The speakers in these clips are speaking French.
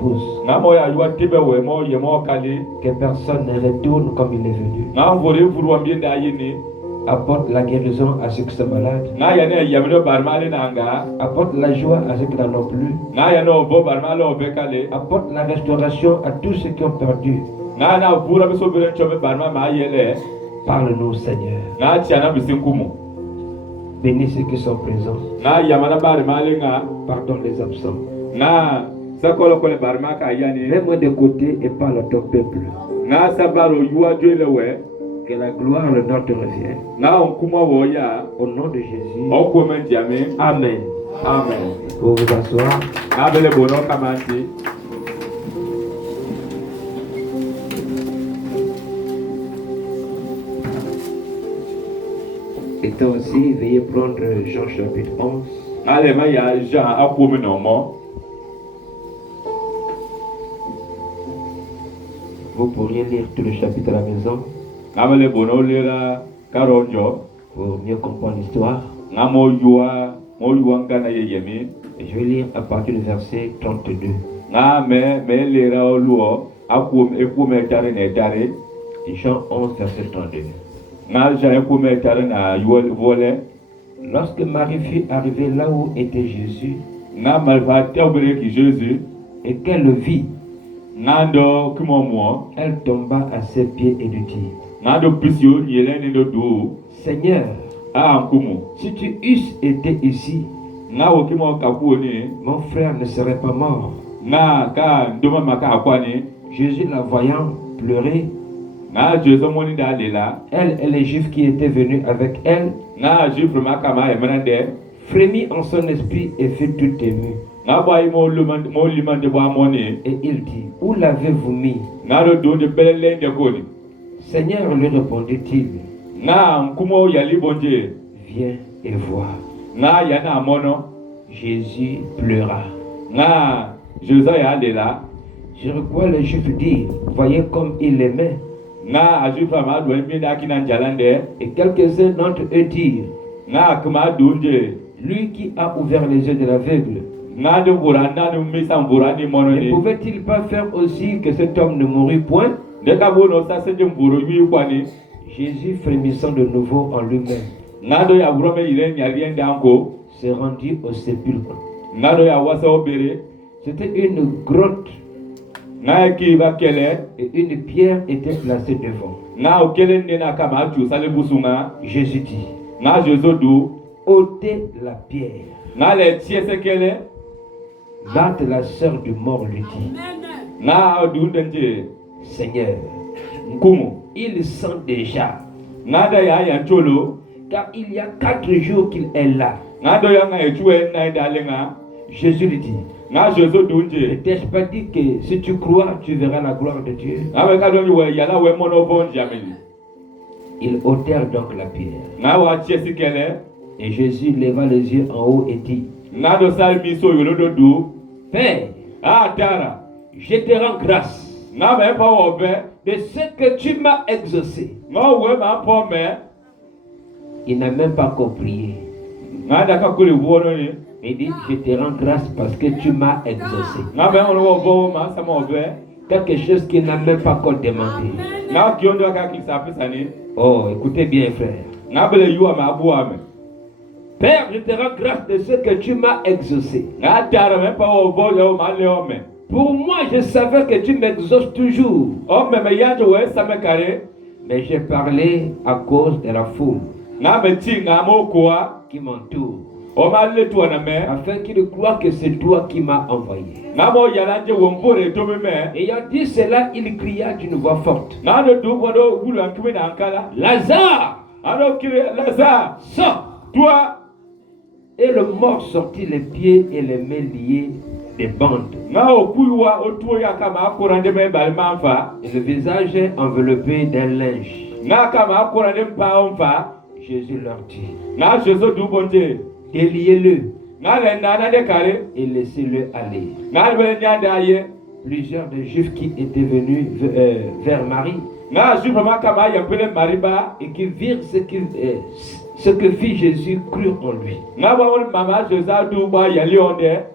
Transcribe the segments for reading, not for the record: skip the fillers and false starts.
épouse. Que personne ne retourne comme il est venu. Apporte la guérison à ceux qui sont malades. Apporte la joie à ceux qui n'en ont plus. Apporte la restauration à tous ceux qui ont perdu. Parle-nous, Seigneur. Bénis ceux qui sont présents. Pardonne les absents. Mets-moi de côté et parle à ton peuple. Que la gloire, l'honneur te revienne. Au nom de Jésus. Amen. Amen. Vous vous asseoir. Et toi aussi, veuillez prendre Jean chapitre 11. Vous pourriez lire tout le chapitre à la maison pour mieux comprendre l'histoire. Et je vais lire à partir du verset 32. Jean 11, verset 32. Lorsque Marie fut arrivée là où était Jésus, et qu'elle le vit, elle tomba à ses pieds et lui dit: Seigneur, si tu eusses été ici, mon frère ne serait pas mort. Jésus, la voyant pleurer, elle et les Juifs qui étaient venus avec elle, frémit en son esprit et fut tout ému. Et il dit: Où l'avez-vous mis? Seigneur, lui répondit-il, viens et vois. Jésus pleura. Sur quoi les Juifs dirent: voyez comme il l'aimait. Et quelques-uns d'entre eux dirent: lui qui a ouvert les yeux de l'aveugle, ne pouvait-il pas faire aussi que cet homme ne mourût point? Jésus, frémissant de nouveau en lui-même, se rendit au sépulcre. C'était une grotte et une pierre était placée devant. Jésus dit: ôtez la pierre. Marthe, la sœur du mort, lui dit: Seigneur, il sent déjà, car il y a 4 jours qu'il est là. Jésus lui dit: ne t'ai-je pas dit que si tu crois, tu verras la gloire de Dieu? Ils ôtèrent donc la pierre. Et Jésus leva les yeux en haut et dit: Père, je te rends grâce de ce que tu m'as exaucé. Il n'a même pas compris. Il dit: je te rends grâce parce que tu m'as exaucé. Quelque chose qu'il n'a même pas encore demandé. Oh, écoutez bien, frère. Père, je te rends grâce de ce que tu m'as exaucé. Pour moi, je savais que tu m'exauces toujours. Mais j'ai parlé à cause de la foule qui m'entoure, afin qu'ils croient que c'est toi qui m'as envoyé. Ayant dit cela, il cria d'une voix forte: Lazare, sors! Toi! Et le mort sortit les pieds et les mains liés des bandes. Et le visage enveloppé d'un linge. Jésus leur dit: déliez-le et laissez-le aller. Plusieurs des Juifs qui étaient venus vers Marie et qui virent ce que fit Jésus crurent en lui.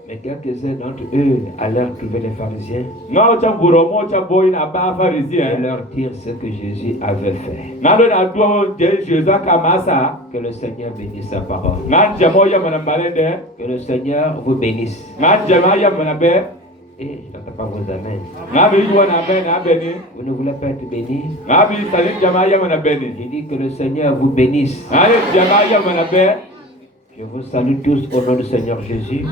Mais quelques-uns d'entre eux allèrent trouver les pharisiens et leur dire ce que Jésus avait fait. Que le Seigneur bénisse sa parole. Que le Seigneur vous bénisse. Et je n'entends pas vos amens. Vous ne voulez pas être béni? Je dis que le Seigneur vous bénisse. Je vous salue tous au nom du Seigneur Jésus.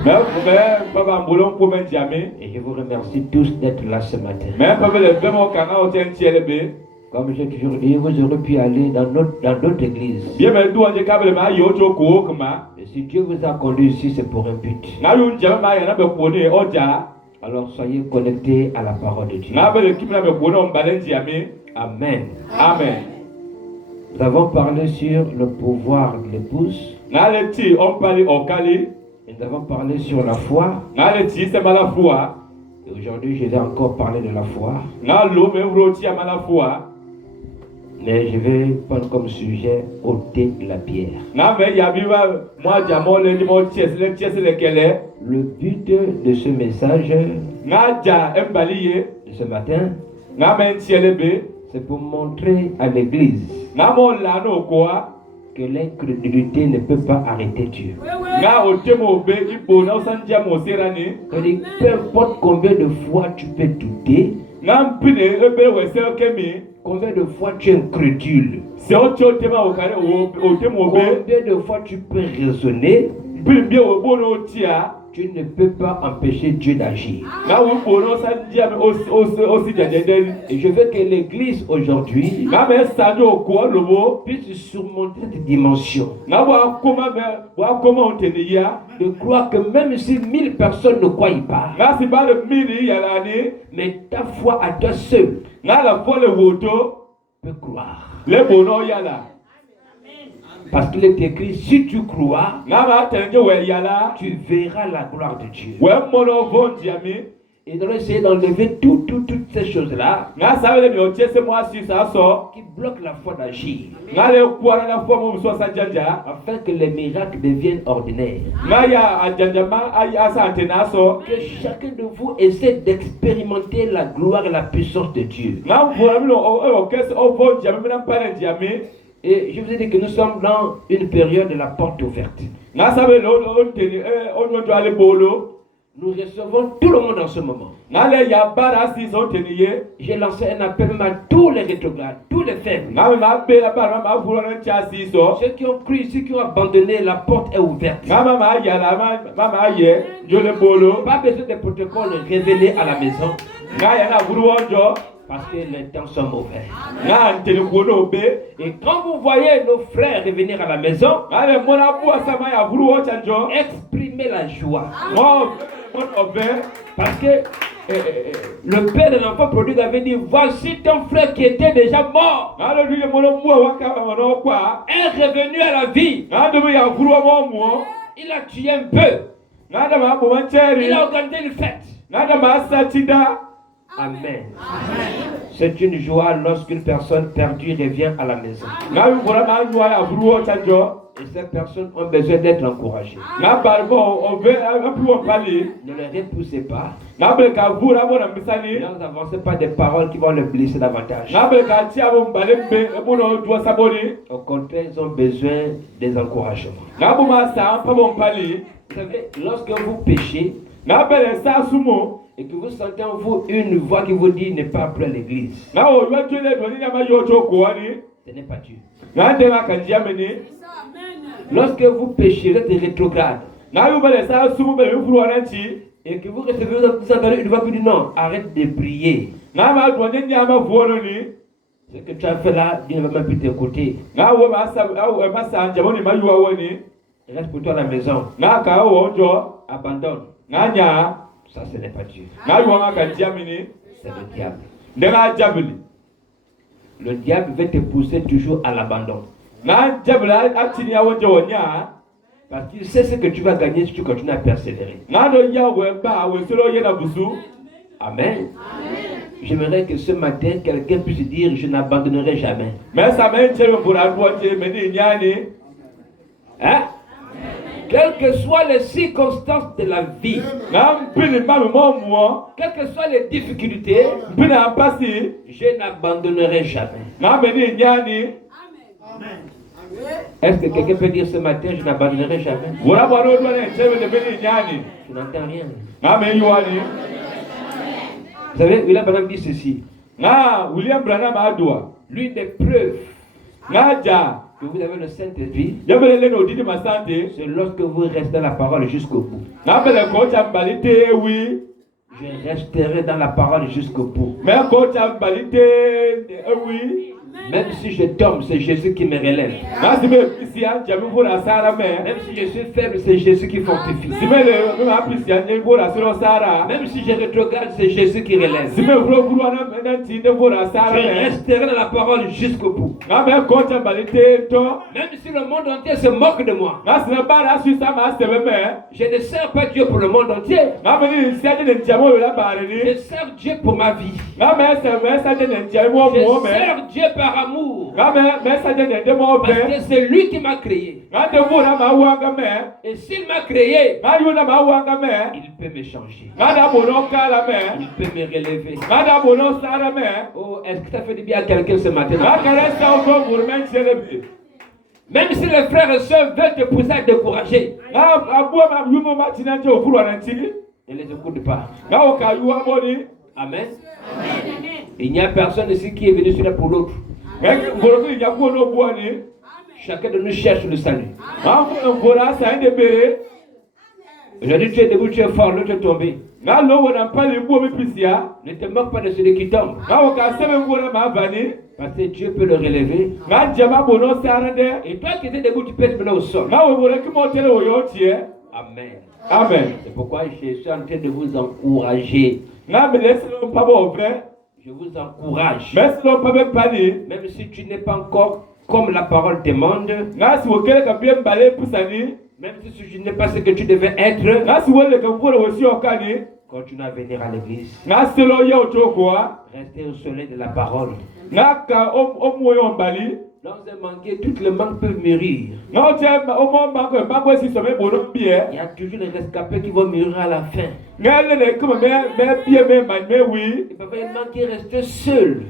Et je vous remercie tous d'être là ce matin. Comme j'ai toujours dit, vous aurez pu aller dans d'autres églises. Et si Dieu vous a conduit ici, c'est pour un but. Alors soyez connectés à la parole de Dieu. Amen. Amen. Nous avons parlé sur le pouvoir de l'épouse. Et nous avons parlé sur la foi. Et aujourd'hui, je vais encore parler de la foi. Mais je vais prendre comme sujet ôter la pierre. Le but de ce message de ce matin, c'est pour montrer à l'église que l'incrédulité ne peut pas arrêter Dieu. Peu importe combien de fois tu peux douter, combien de fois tu es incrédule, combien de fois tu peux raisonner, tu ne peux pas empêcher Dieu d'agir. Et je veux que l'église aujourd'hui puisse surmonter cette dimension. De croire que même si 1000 personnes ne croient pas, mais ta foi à toi seul peut croire. Parce qu'il est écrit, si tu crois, tu verras la gloire de Dieu. Et nous allons essayer d'enlever toutes ces choses-là qui bloquent la foi d'agir, afin que les miracles deviennent ordinaires. Que chacun de vous essaie d'expérimenter la gloire et la puissance de Dieu. Et je vous ai dit que nous sommes dans une période de la porte ouverte. Nous recevons tout le monde en ce moment. J'ai lancé un appel à tous les rétrogrades, tous les faibles. Ceux qui ont cru, ceux qui ont abandonné, la porte est ouverte. Pas besoin de protocoles révélés à la maison. Parce que les temps sont mauvais. Et quand vous voyez nos frères revenir à la maison, exprimez la joie. Parce que le père de l'enfant prodigue avait dit, voici ton frère qui était déjà mort est revenu à la vie. Il a tué un peu. Il a organisé une fête. Amen. C'est une joie lorsqu'une personne perdue revient à la maison. Et ces personnes ont besoin d'être encouragées. Ne les repoussez pas. Ne avancez pas des paroles qui vont les blesser davantage. Au contraire, ils ont besoin des encouragements. Vous savez, lorsque vous péchez, et que vous sentez en vous une voix qui vous dit ne pas appeler l'église, ce n'est pas Dieu. Lorsque vous péchez, vous êtes rétrograde, et que vous recevez, vous entendez une voix qui dit non, arrête de prier. Ce que tu as fait là, Dieu ne va même plus t'écouter. Reste pour toi à la maison. Abandonne. Ça, ce n'est pas Dieu. C'est le diable. Le diable va te pousser toujours à l'abandon. Parce qu'il sait ce que tu vas gagner si tu continues à persévérer. Amen. J'aimerais que ce matin, quelqu'un puisse dire, je n'abandonnerai jamais. Mais ça m'a été pour la droite, mais il y a Hein? Quelles que soient les circonstances de la vie, quelles que soient les difficultés, je n'abandonnerai jamais. Est-ce que quelqu'un peut dire ce matin, je n'abandonnerai jamais? Je n'entends rien. Vous savez, William Branham dit ceci. L'une des preuves que vous avez le Saint-Esprit, c'est lorsque vous restez dans la parole jusqu'au bout. Je resterai dans la parole jusqu'au bout. Même si je tombe, c'est Jésus qui me relève. Même si je suis faible, c'est Jésus qui fortifie. Même si je rétrograde, c'est Jésus qui relève. Je resterai dans la parole jusqu'au bout. Même si le monde entier se moque de moi, je ne sers pas Dieu pour le monde entier. Je sers Dieu pour ma vie. Je sers Dieu par amour. Parce que c'est lui qui m'a créé. Et s'il m'a créé, il peut me changer. Il peut me relever. Oh, est-ce que ça fait du bien à quelqu'un ce matin? Même si les frères et sœurs veulent te pousser à te décourager, ne les écoute pas. Amen. Il n'y a personne ici qui est venu sur là pour l'autre. Chacun de nous cherche le salut. Aujourd'hui tu es debout, tu es fort, l'autre est tombé. Ne te moque pas de celui qui tombe. Parce que Dieu peut le relever. Et toi qui étais debout, tu peux être maintenant au sol. Amen. Amen. C'est pourquoi je suis en train de vous encourager. Je vous encourage. Même si tu n'es pas encore comme la parole demande. Même si tu n'es pas ce que tu devais être. Continue à venir à l'église. Restez au soleil de la parole. Dans un manqué, toutes les manques peuvent mûrir. Il y a toujours les rescapés qui vont mûrir à la fin. Il peut y avoir qui reste seul.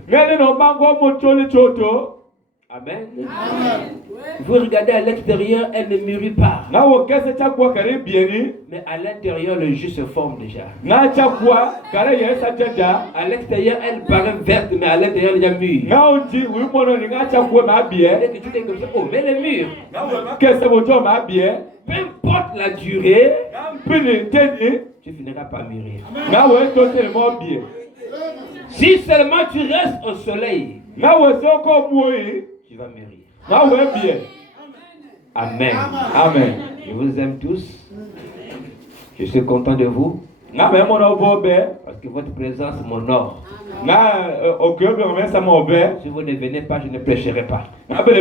Amen. Vous regardez à l'extérieur, elle ne mûrit pas. Mais à l'intérieur, le jus se forme déjà. À l'extérieur, elle paraît verte, mais à l'intérieur, elle est mûre. Et que tu dis comme ça, oh, mais elle est mûre. Peu importe la durée, tu finiras par mûrir. Si seulement tu restes au soleil, tu vas mûrir. Amen. Amen. Je vous aime tous. Je suis content de vous. Parce que votre présence m'honore. Si vous ne venez pas, je ne prêcherai pas. Parce qu'on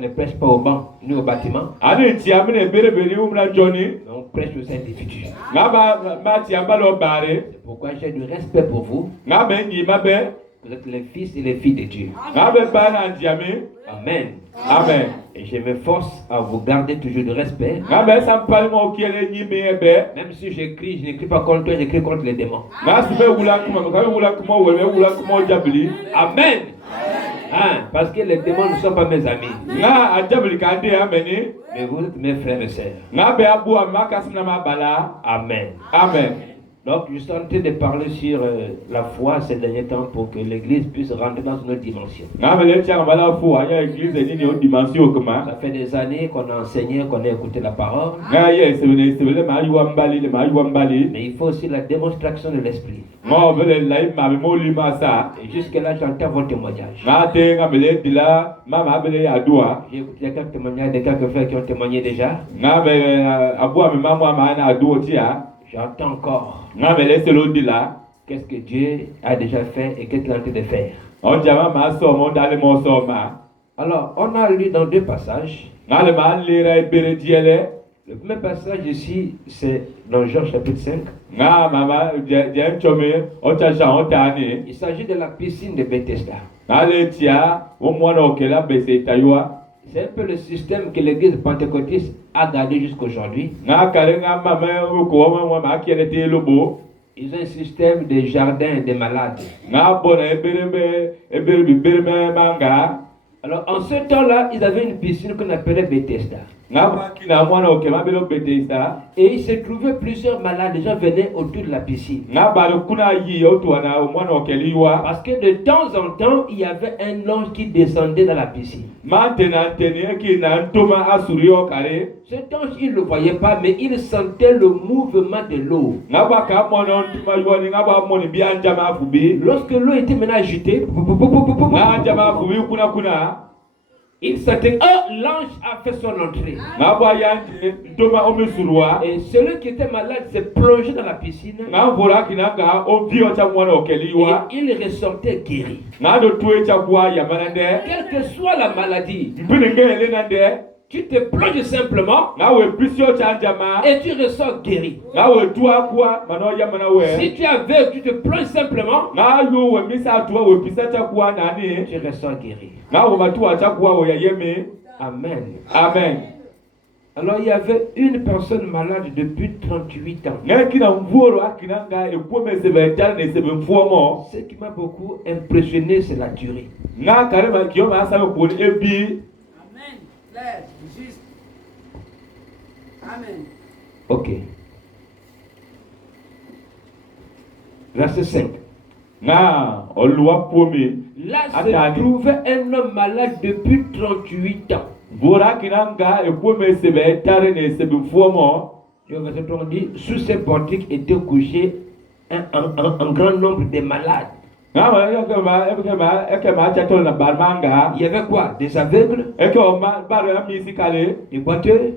ne prêche pas au banc, ni au bâtiment. Mais on prêche aux individus. C'est pourquoi j'ai du respect pour vous. Vous êtes les fils et les filles de Dieu. Amen. Amen. Et je m'efforce à vous garder toujours du respect. Même si j'écris, je n'écris pas contre toi, j'écris contre les démons. Amen. Parce que les démons ne sont pas mes amis. Mais vous êtes mes frères et sœurs. Amen. Amen. Donc, je suis en train de parler sur la foi ces derniers temps pour que l'Église puisse rentrer dans une autre dimension. Ça fait des années qu'on a enseigné, qu'on a écouté la parole. Mais il faut aussi la démonstration de l'Esprit. Et jusque-là, j'entends vos témoignages. J'ai écouté quelques témoignages de quelques frères qui ont témoigné déjà. J'entends encore. Qu'est-ce que Dieu a déjà fait et qu'est-ce qu'il est en train de faire. Alors, on a lu dans deux passages. Le premier passage ici, c'est dans Jean chapitre 5. nga mama je chome o cha Jean otani Il s'agit de la piscine de Bethesda. ale tia o mwana okela bese taywa C'est un peu le système que l'église pentecôtiste a gardé jusqu'aujourd'hui. nga kare nga mama ko mama ma kiele te lobo Ils ont un système de jardin des malades. nga bona eberebe manga. Alors, en ce temps-là, ils avaient une piscine qu'on appelait Bethesda. Et il se trouvait plusieurs malades. Les gens venaient autour de la piscine. Parce que de temps en temps, il y avait un ange qui descendait dans la piscine. Cet ange, il ne le voyait pas, mais il sentait le mouvement de l'eau. Lorsque l'eau était maintenant agitée, il sentait, l'ange a fait son entrée. Et celui qui était malade s'est plongé dans la piscine. Et il ressortait guéri. Quelle que soit la maladie, tu te plonges simplement et tu ressors guéri. Si tu es aveugle, tu te plonges simplement, tu ressors guéri. Amen. Amen. Alors il y avait une personne malade depuis 38 ans. Ce qui m'a beaucoup impressionné, c'est la durée. Amen. Ok. Verset 5. Là se trouvait un homme malade depuis 38 ans. Le verset 3 dit, sous ces portiques étaient couchés un grand nombre de malades. Il y avait quoi? Des aveugles, des boiteux,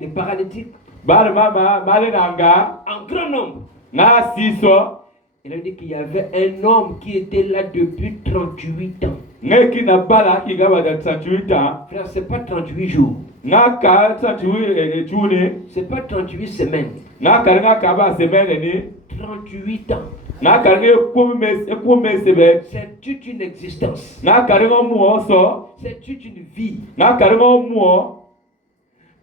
des paralytiques, un grand nombre. Il a dit qu'il y avait un homme qui était là depuis 38 ans. Frère, ce n'est pas 38 jours. Ce n'est pas 38 semaines. 38 ans. C'est toute une existence. C'est toute une vie.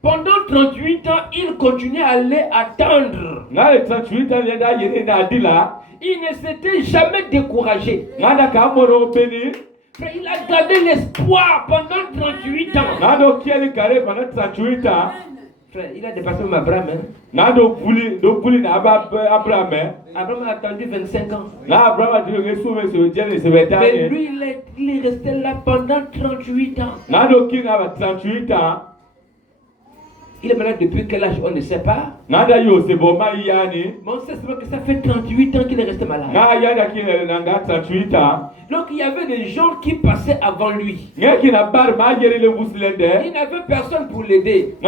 Pendant 38 ans, il continuait à aller attendre. Il ne s'était jamais découragé. Il a gardé l'espoir pendant 38 ans. Frère, il a dépassé même Abraham. Abraham a attendu 25 ans. Mais lui, il est resté là pendant 38 ans. Il est malade depuis quel âge? On ne sait pas. Mais on sait seulement que ça fait 38 ans qu'il est resté malade. Donc il y avait des gens qui passaient avant lui. Il n'avait personne pour l'aider. Dès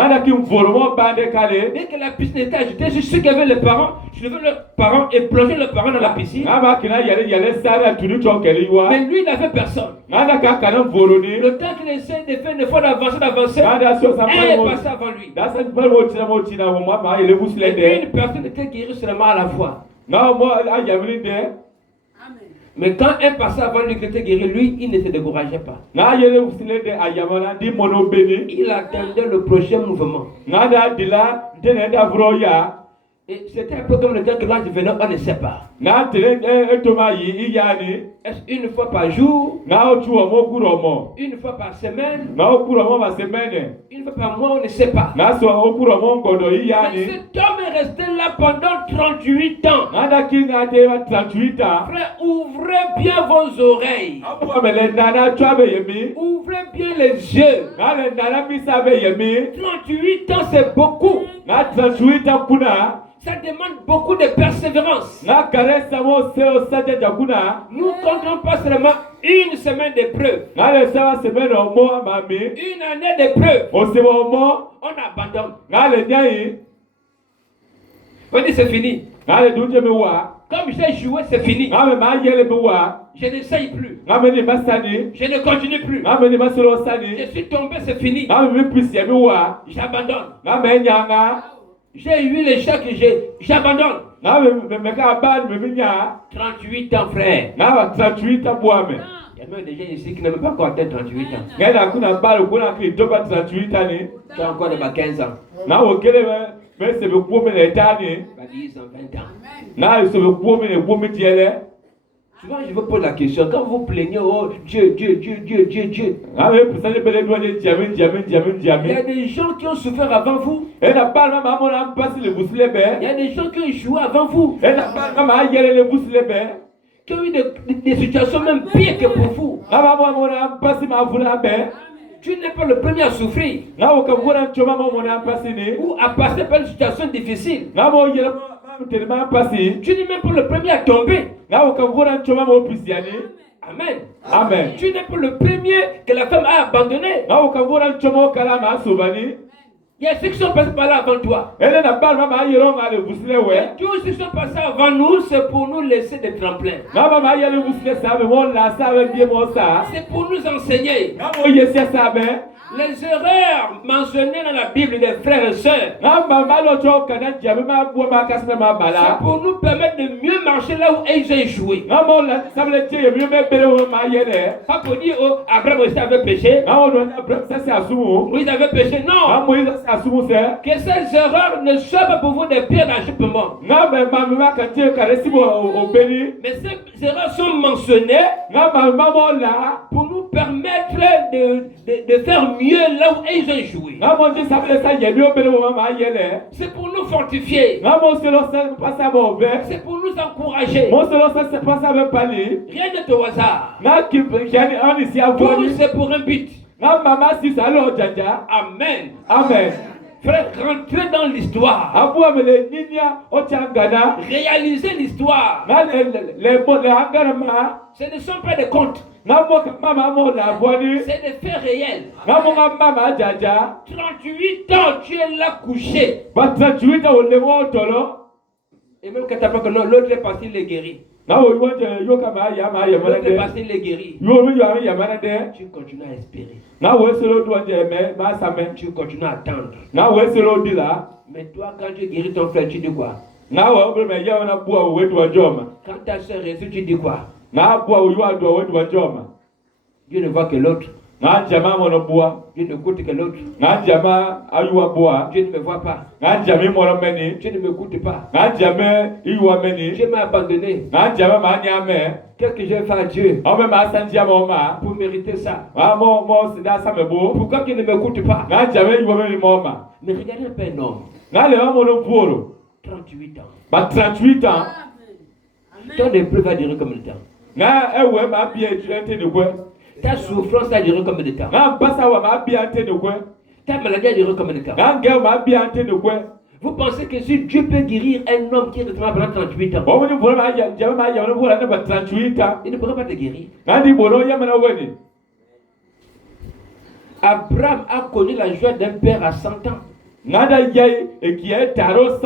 que la piscine était agitée, je sais qu'il y avait les parents. Je devais leurs parents et plonger leurs parents dans la piscine. Mais lui, il n'avait personne. Le temps qu'il essaie de faire une fois d'avancer, elle est passée avant lui. Et une personne était guérie seulement à la fois. Mais quand un passait avant lui qui était guéri, lui, il ne se décourageait pas. Il attendait le prochain mouvement. Et c'était un peu comme le temps que l'ange venait, on ne sait pas. Est-ce une fois par jour? Une fois par semaine? Une fois par mois, on ne sait pas. Mais cet homme est resté là pendant 38 ans. Frère, ouvrez bien vos oreilles. Ouvrez bien les yeux. 38 ans, c'est beaucoup. Ça demande beaucoup de persévérance. Nous ne comptons pas seulement une semaine d'épreuve. Une année d'épreuve. On abandonne. On dit c'est fini. Comme j'ai joué, c'est fini. nga me ma yele bi wa Je n'essaye plus. nga me ni masani Je ne continue plus. nga me ni masolo Je sani suis tombé, c'est fini. nga me mi pisi mi wa J'abandonne. nga me nyanga J'ai eu l'échec, j'abandonne. nga me ka ba me mi nya 38 ans, frère. nga wa 38 abuame Il y a même des gens ici qui n'ont même pas encore atteint 38 ans. nga na kuna ba kuna ki doba 38 ani Tu as encore de 15 ans, nga wo kele me se be kuo me le tani 10 ans, 20 ans. nga se be kuo me le kuo me tiele Souvent, je vous pose la question, quand vous plaignez, oh Dieu, Dieu, Dieu, Dieu, Dieu, Dieu. nga me pisa ni bele doa ni jami Il y a des gens qui ont souffert avant vous. e na ba ma ma mo na pasi le busile be Il y a des gens qui ont échoué avant vous. e na ba ma yele le busile be Qui ont eu des situations même pires que pour vous. nga ma mo na pasi ma vula be Tu n'es pas le premier à souffrir nga wo ka vura choma mo na pasi ni ou à passer par une situation difficile. nga mo yele ma tellement pasi Tu n'es même pas le premier à tomber. nga wo ka vura choma mo pisiani Amen. amen Tu n'es pas le premier que la femme a abandonné. nga wo ka vura choma kala ma subani Il y a ceux qui sont passés par là avant toi. ele na ba ma yero nga le busile we Et tous ceux qui sont passés avant nous, c'est pour nous laisser des tremplins. nga ma yele busile sa be mo la sa be bien mo sa C'est pour nous enseigner. nga mo yesia sa be Les erreurs mentionnées dans la Bible des frères et sœurs, nga ma lo cho kana jami ma bu ma kasme ma c'est bala pour nous permettre de mieux marcher là où ils ont échoué. nga mo la sa be che ye mi me bere wo ma yele Pas pour dire, oh, Abraham aussi avait péché, nga wo no sa sa asumu Moïse avait péché. nga Non. mo sa asumu se Que ces erreurs ne soient pas pour vous des pierres d'achoppement. nga ma ka che ka resi bo obeni Mais ces erreurs sont mentionnées nga ma mo la pour nous permettre de faire mieux là où ils ont échoué. nga mo je sa be sa ye mi obere wo ma yele C'est pour nous fortifier. nga mo se lo sa pasa bo be C'est pour nous encourager. mo se lo sa se pasa be pali Rien n'est au hasard. nga ki yani ani si Tout avoni c'est pour un but. nga mama si sa lo jaja Amen. amen Frère, rentrez dans l'histoire. abu amele ninia o changana Réalisez l'histoire. nga le angarama Ce ne sont pas des contes. nga mo ka mama mo la voni C'est des faits réels. nga mo ka mama jaja 38 ans, tu es là couché. ba 38 o le mo tolo Et même quand tu n'as pas que non, l'autre est parti, il est guéri. nga wo wonje yo ka ma ya L'autre est manade parti, il est guéri. yo mi yo ya manade Tu continues à espérer. nga wo se lo donje me ma same Tu continues à attendre. nga wo se lo dila Mais toi, quand tu guéris ton frère, tu dis quoi? nga wo bre me ya na bua wo wetu wa joma Quand ta soeur réussit, tu dis quoi? nga bua wo yo adu wetu wa joma Dieu ne voit que l'autre. nga jama mo no bua Dieu n'écoute que l'autre. nga jama ayuwa bua Dieu ne me voit pas. nga jami mo no meni Dieu ne m'écoute pas. nga jame iwa meni Dieu m'a abandonné. nga jama ma nyame Qu'est-ce que j'ai fait à Dieu o me ma sanjia mo ma pour mériter ça? nga mo sida sa me bo Pourquoi qu'il ne m'écoute pas? nga jame iwa meni mo ma Mais regardez un peu un homme. nga le mo no buoro 38 ans. ba 38 ans Ton épreuve va durer combien de temps? nga ewe ma bia ente de kwe Ta souffrance a duré combien de temps? nga basa wa ma bia ente de kwe Ta maladie a duré combien de temps? nga ngel ma bia ente de kwe Vous pensez que si Dieu peut guérir un homme qui est resté pendant 38 ans, o ni bono ma ya jama ma ya no bono na ba 38 ans il ne pourra pas te guérir? nga di bono ya mana woni Abraham a connu la joie d'un père à 100 ans. nga da yai e ki e taro 100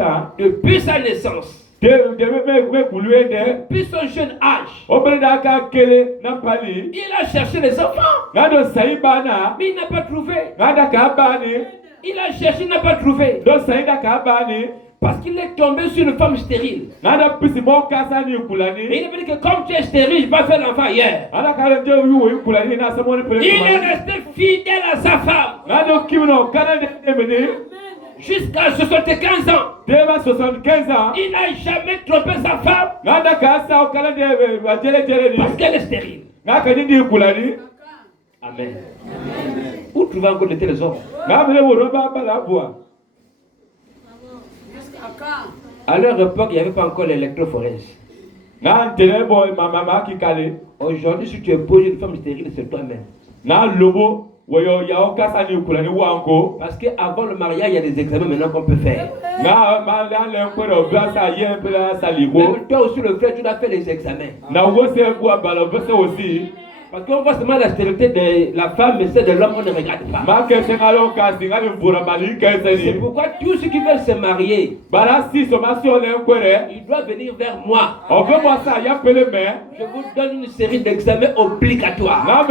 ans Depuis sa naissance, de me kulue de depuis son jeune âge, o bre da ka kele na pali il a cherché les enfants, nga do sai bana mais il n'a pas trouvé. nga da ka bani Il a cherché, il n'a pas trouvé. do sai da ka bani Parce qu'il est tombé sur une femme stérile. nga da pisi mo kasa ni Et kulani il a dit que comme tu es stérile, je vais faire l'enfant hier. ala ka le je yu kulani na se mo ni pele Il est resté fidèle à sa femme nga do kimno kana de meni jusqu'à 75 ans. deba 75 ans Il n'a jamais trompé sa femme nga da ka sa o kala de ba jele ni parce qu'elle est stérile. nga ka ni kulani Amen. Où trouver encore de tels hommes? nga me wo ba ba la boa À leur époque, il n'y avait pas encore l'électrophorèse. nga ntene bo mama ki kale Aujourd'hui, si tu épouses une femme stérile, c'est toi-même. nga lobo wo yo ya o kasa ni kulani wanko Parce qu'avant le mariage, il y a des examens maintenant qu'on peut faire. nga ma la le ko do ba sa ye pe la saligo Même toi aussi, le frère, tu dois faire les examens. na wo se bu abalo be se aussi Parce qu'on voit seulement la stérilité de la femme, mais celle de l'homme, on ne regarde pas. C'est pourquoi tous ceux qui veulent se marier, ils doivent venir vers moi. Je vous donne une série d'examens obligatoires.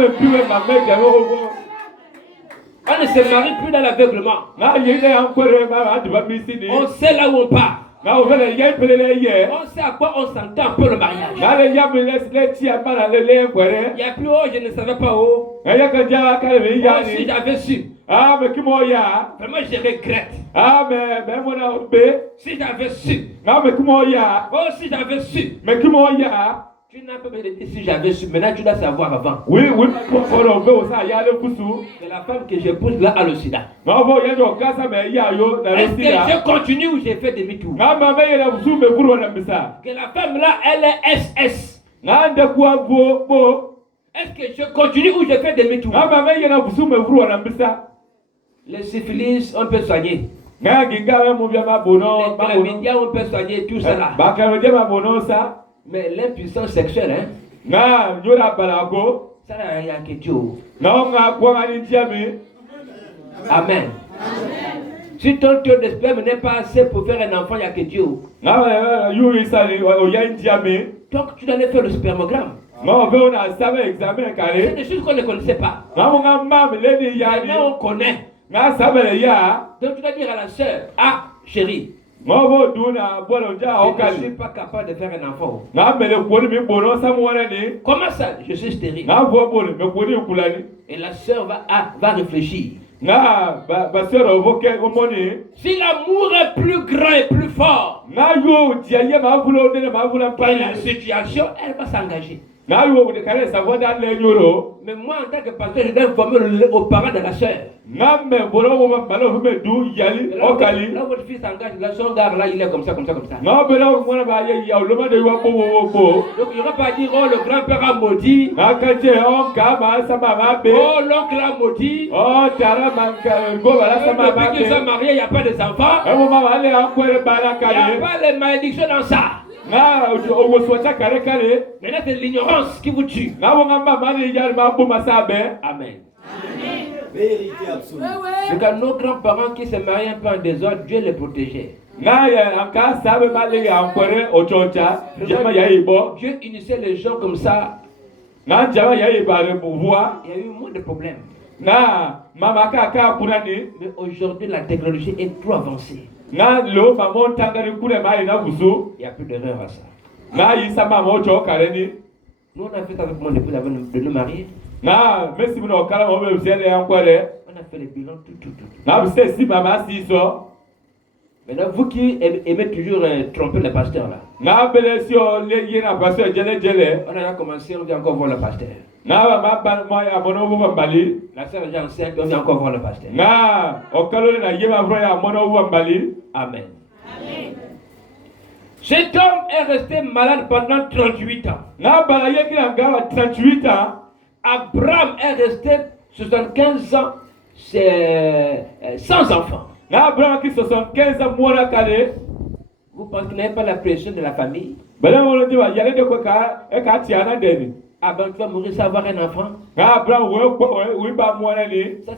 On ne se marie plus dans l'aveuglement. On sait là où on part. On sait à quoi on s'entend pour le mariage. Il n'y a plus haut, je ne savais pas où. Moi aussi j'avais su. Vraiment je regrette. Si j'avais su. Moi aussi j'avais su. Tu n'as pas besoin de dire si j'avais su. Maintenant tu dois savoir avant. Oui. C'est la femme que j'épouse là à le sida. Est-ce que je continue ou j'ai fait demi-tour? Que la femme là, elle est SS. Est-ce que je continue ou je fais demi-tour? Les syphilis, on peut soigner. Les chlamydia, on peut soigner tout ça là. Mais l'impuissance sexuelle, hein? Ça, il n'y a que Dieu. Amen. Si ton taux de sperme n'est pas assez pour faire un enfant, il n'y a que Dieu. Donc tu dois aller faire le spermogramme. C'est des choses qu'on ne connaissait pas. Maintenant on connaît. Donc tu dois dire à la soeur, ah chérie, je ne suis pas capable de faire un enfant. Comment ça? Je suis stérile. Et la soeur va réfléchir. Si l'amour est plus grand et plus fort, et la situation, elle va s'engager. Mais moi, en tant que pasteur, je dois informer aux parents de la soeur. Là, votre fils s'engage, là, son gars, là, il est comme ça. Donc, il n'y aura pas à dire, oh, le grand-père a maudit. Oh, l'oncle a maudit. Depuis qu'ils sont mariés, il n'y a pas des enfants. Il n'y a pas les malédictions dans ça. Maintenant, c'est l'ignorance qui vous tue. Amen. Vérité absolue. C'est que nos grands-parents qui se marient un peu en désordre, Dieu les protégeait. Dieu initiait les gens comme ça. Il y a eu moins de problèmes. Mais aujourd'hui, la technologie est trop avancée. Il n'y a plus d'erreur à ça. Nous, on a fait avec mon épouse avant de nous marier. On a fait le bilan, tout. Maintenant, vous qui aimez toujours tromper le pasteur là. On a commencé, on vient encore voir le pasteur. La sœur est déjà enceinte, on vient encore voir le pasteur. Amen. Cet homme est resté malade pendant 38 ans. Abraham est resté 75 ans sans enfant. Vous pensez qu'il n'avait pas la pression de la famille? Ah ben tu vas mourir sans avoir un enfant. Ça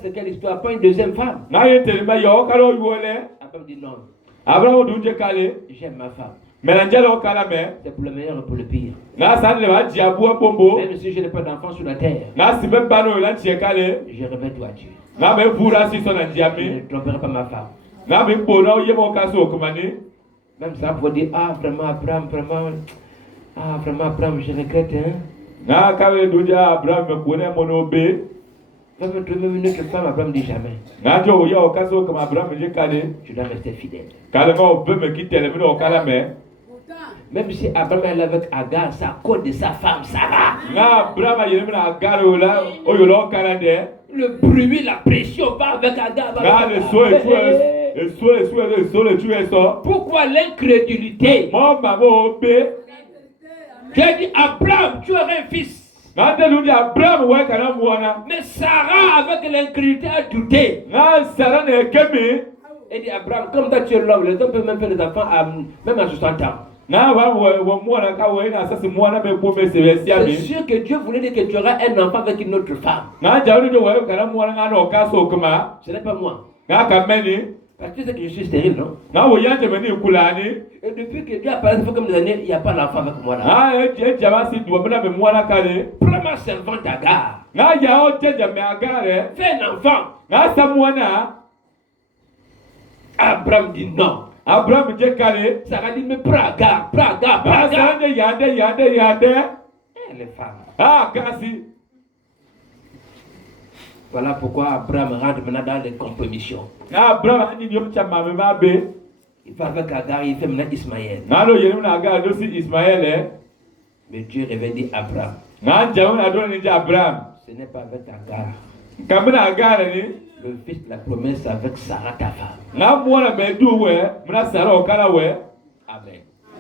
c'est quelle histoire? Pas une deuxième femme. Abraham dit non. J'aime ma femme. C'est pour le meilleur et pour le pire. Même si je n'ai pas d'enfant sur la terre, je revêt toi Dieu. Je ne tromperai pas ma femme. Même ça pour dire, ah vraiment Abraham, je regrette, hein. Même une autre femme, Abraham dit jamais. Je dois rester fidèle. Même si Abraham est avec Agar, c'est à cause de sa femme Sarah. Le bruit, la pression va avec Agar. Pourquoi l'incrédulité? J'ai dit Abraham, tu aurais un fils. Mais Sarah, avec l'incrédulité, a douté. Elle dit Abraham, comme toi tu es l'homme, les hommes peuvent même faire des enfants même à 60 ans. C'est sûr que Dieu voulait dire que tu auras un enfant avec une autre femme. Ce n'est pas moi. Parce que tu sais que je suis stérile, non? Et depuis que Dieu a parlé, ça fait comme des années, il n'y a pas d'enfant avec moi là. Prends ma servante Agar. Fais un enfant. Abraham dit non. Abraham dit Sarah dit mais prends Agar. Les femmes. Voilà pourquoi Abraham rentre maintenant dans les compromissions. Il va avec Agar, il fait maintenant Ismaël. Mais Dieu réveille Abraham. Ce n'est pas avec Agar. Le fils de la promesse avec Sarah ta femme.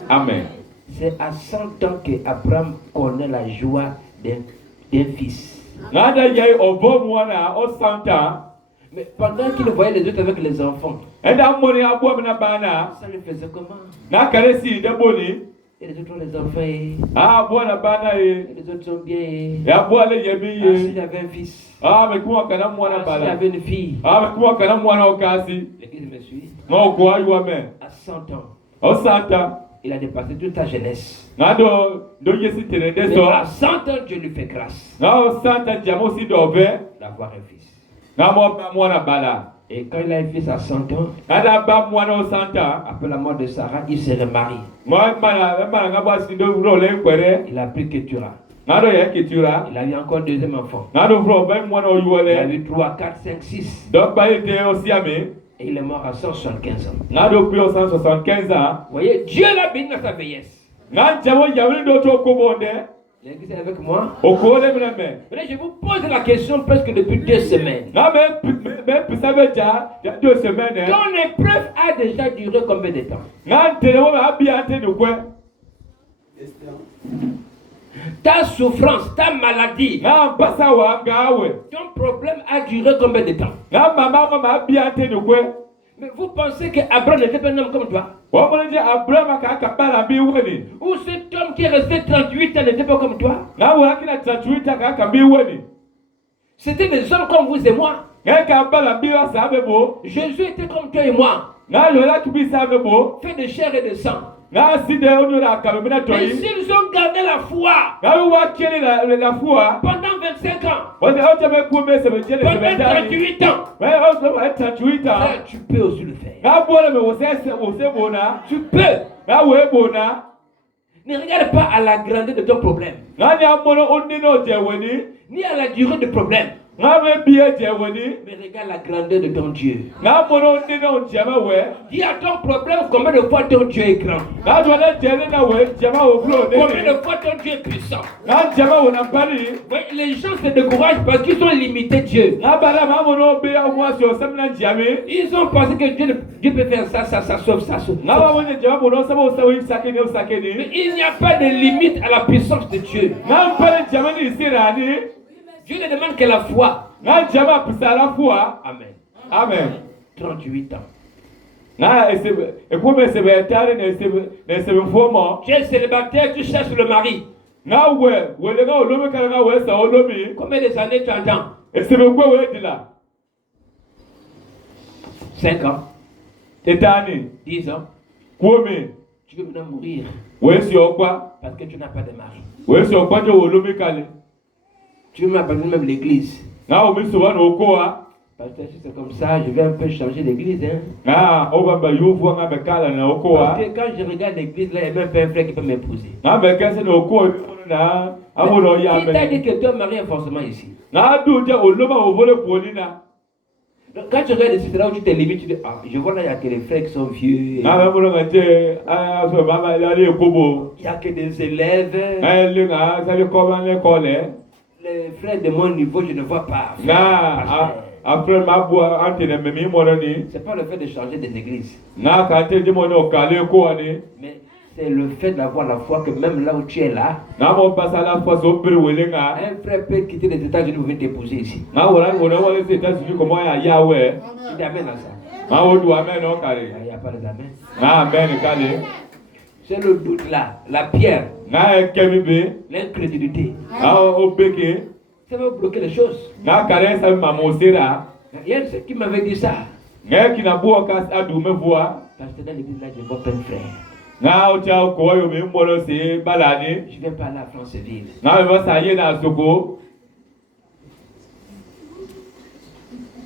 Amen. C'est à 100 ans que Abraham connaît la joie d'un fils. Mais pendant qu'il voyait les autres avec les enfants, ça lui faisait comment? Et les autres ont les enfants et les autres sont bien. S'il avait un fils, s'il avait une fille, l'église me suit. À 100 ans, il a dépassé toute sa jeunesse. Mais à 100 ans, Dieu lui fait grâce d'avoir un fils. Et quand il a un fils à 100 ans, après la mort de Sarah, il se remarie. Il a pris Ketura. Il a eu encore un deuxième enfant. Il a eu 3, 4, 5, 6. Et il est mort à 175 ans. Vous voyez, Dieu l'a béni dans sa vieillesse. L'église est avec moi. Mais je vous pose la question presque depuis 2 semaines. Ton épreuve a déjà duré combien de temps? Ta souffrance, ta maladie, ton problème a duré combien de temps? Mais vous pensez qu'Abraham n'était pas un homme comme toi? Ou cet homme qui est resté 38 ans n'était pas comme toi? C'était des hommes comme vous et moi. Jésus était comme toi et moi, fait de chair et de sang. Mais s'ils ont gardé la foi pendant 25 ans, pendant 38 ans, tu peux aussi le faire. Tu peux. Ne regarde pas à la grandeur de ton problème, ni à la durée du problème, mais regarde la grandeur de ton Dieu. Dis à ton problème combien de fois ton Dieu est grand, combien de fois ton Dieu est puissant. Les gens se découragent parce qu'ils ont limité Dieu. Ils ont pensé que Dieu peut faire ça, sauf ça. Mais il n'y a pas de limite à la puissance de Dieu. Dieu ne demande que la foi. Amen. 38 ans. Tu es célibataire, tu cherches le mari. Combien de années tu attends? 5 ans. 10 ans. Tu veux maintenant mourir parce que tu n'as pas de mari. Tu veux m'abandonner même l'église. Parce que si c'est comme ça, je vais un peu changer l'église. Parce que quand je regarde l'église, là, il y a même pas un frère qui peut m'épouser. Qui t'a dit que ton mari est forcément ici? Donc, quand tu regardes ici, c'est là où tu te limites, tu dis, je vois là, il n'y a que les frères qui sont vieux. Il n'y a que des élèves. Les frères de mon niveau, je ne vois pas. C'est pas le fait de changer des églises. Mais c'est le fait d'avoir la foi que même là où tu es là, un frère peut quitter les États-Unis pour venir t'épouser ici. Il amène à ça. Il n'y a pas les amens. C'est le doute là, la pierre, Na kemibe. l'incrédulité. Obeke. Ça va bloquer les choses. Na kare sa mamosera. Il y a ceux qui m'avaient dit ça. Ngeki na buoka adume voa. Parce que dans l'église là, je vois plein de frères. Na ocha ko yo me mbolo se balani. Je viens pas là à Franceville. Na va sa ye na soko.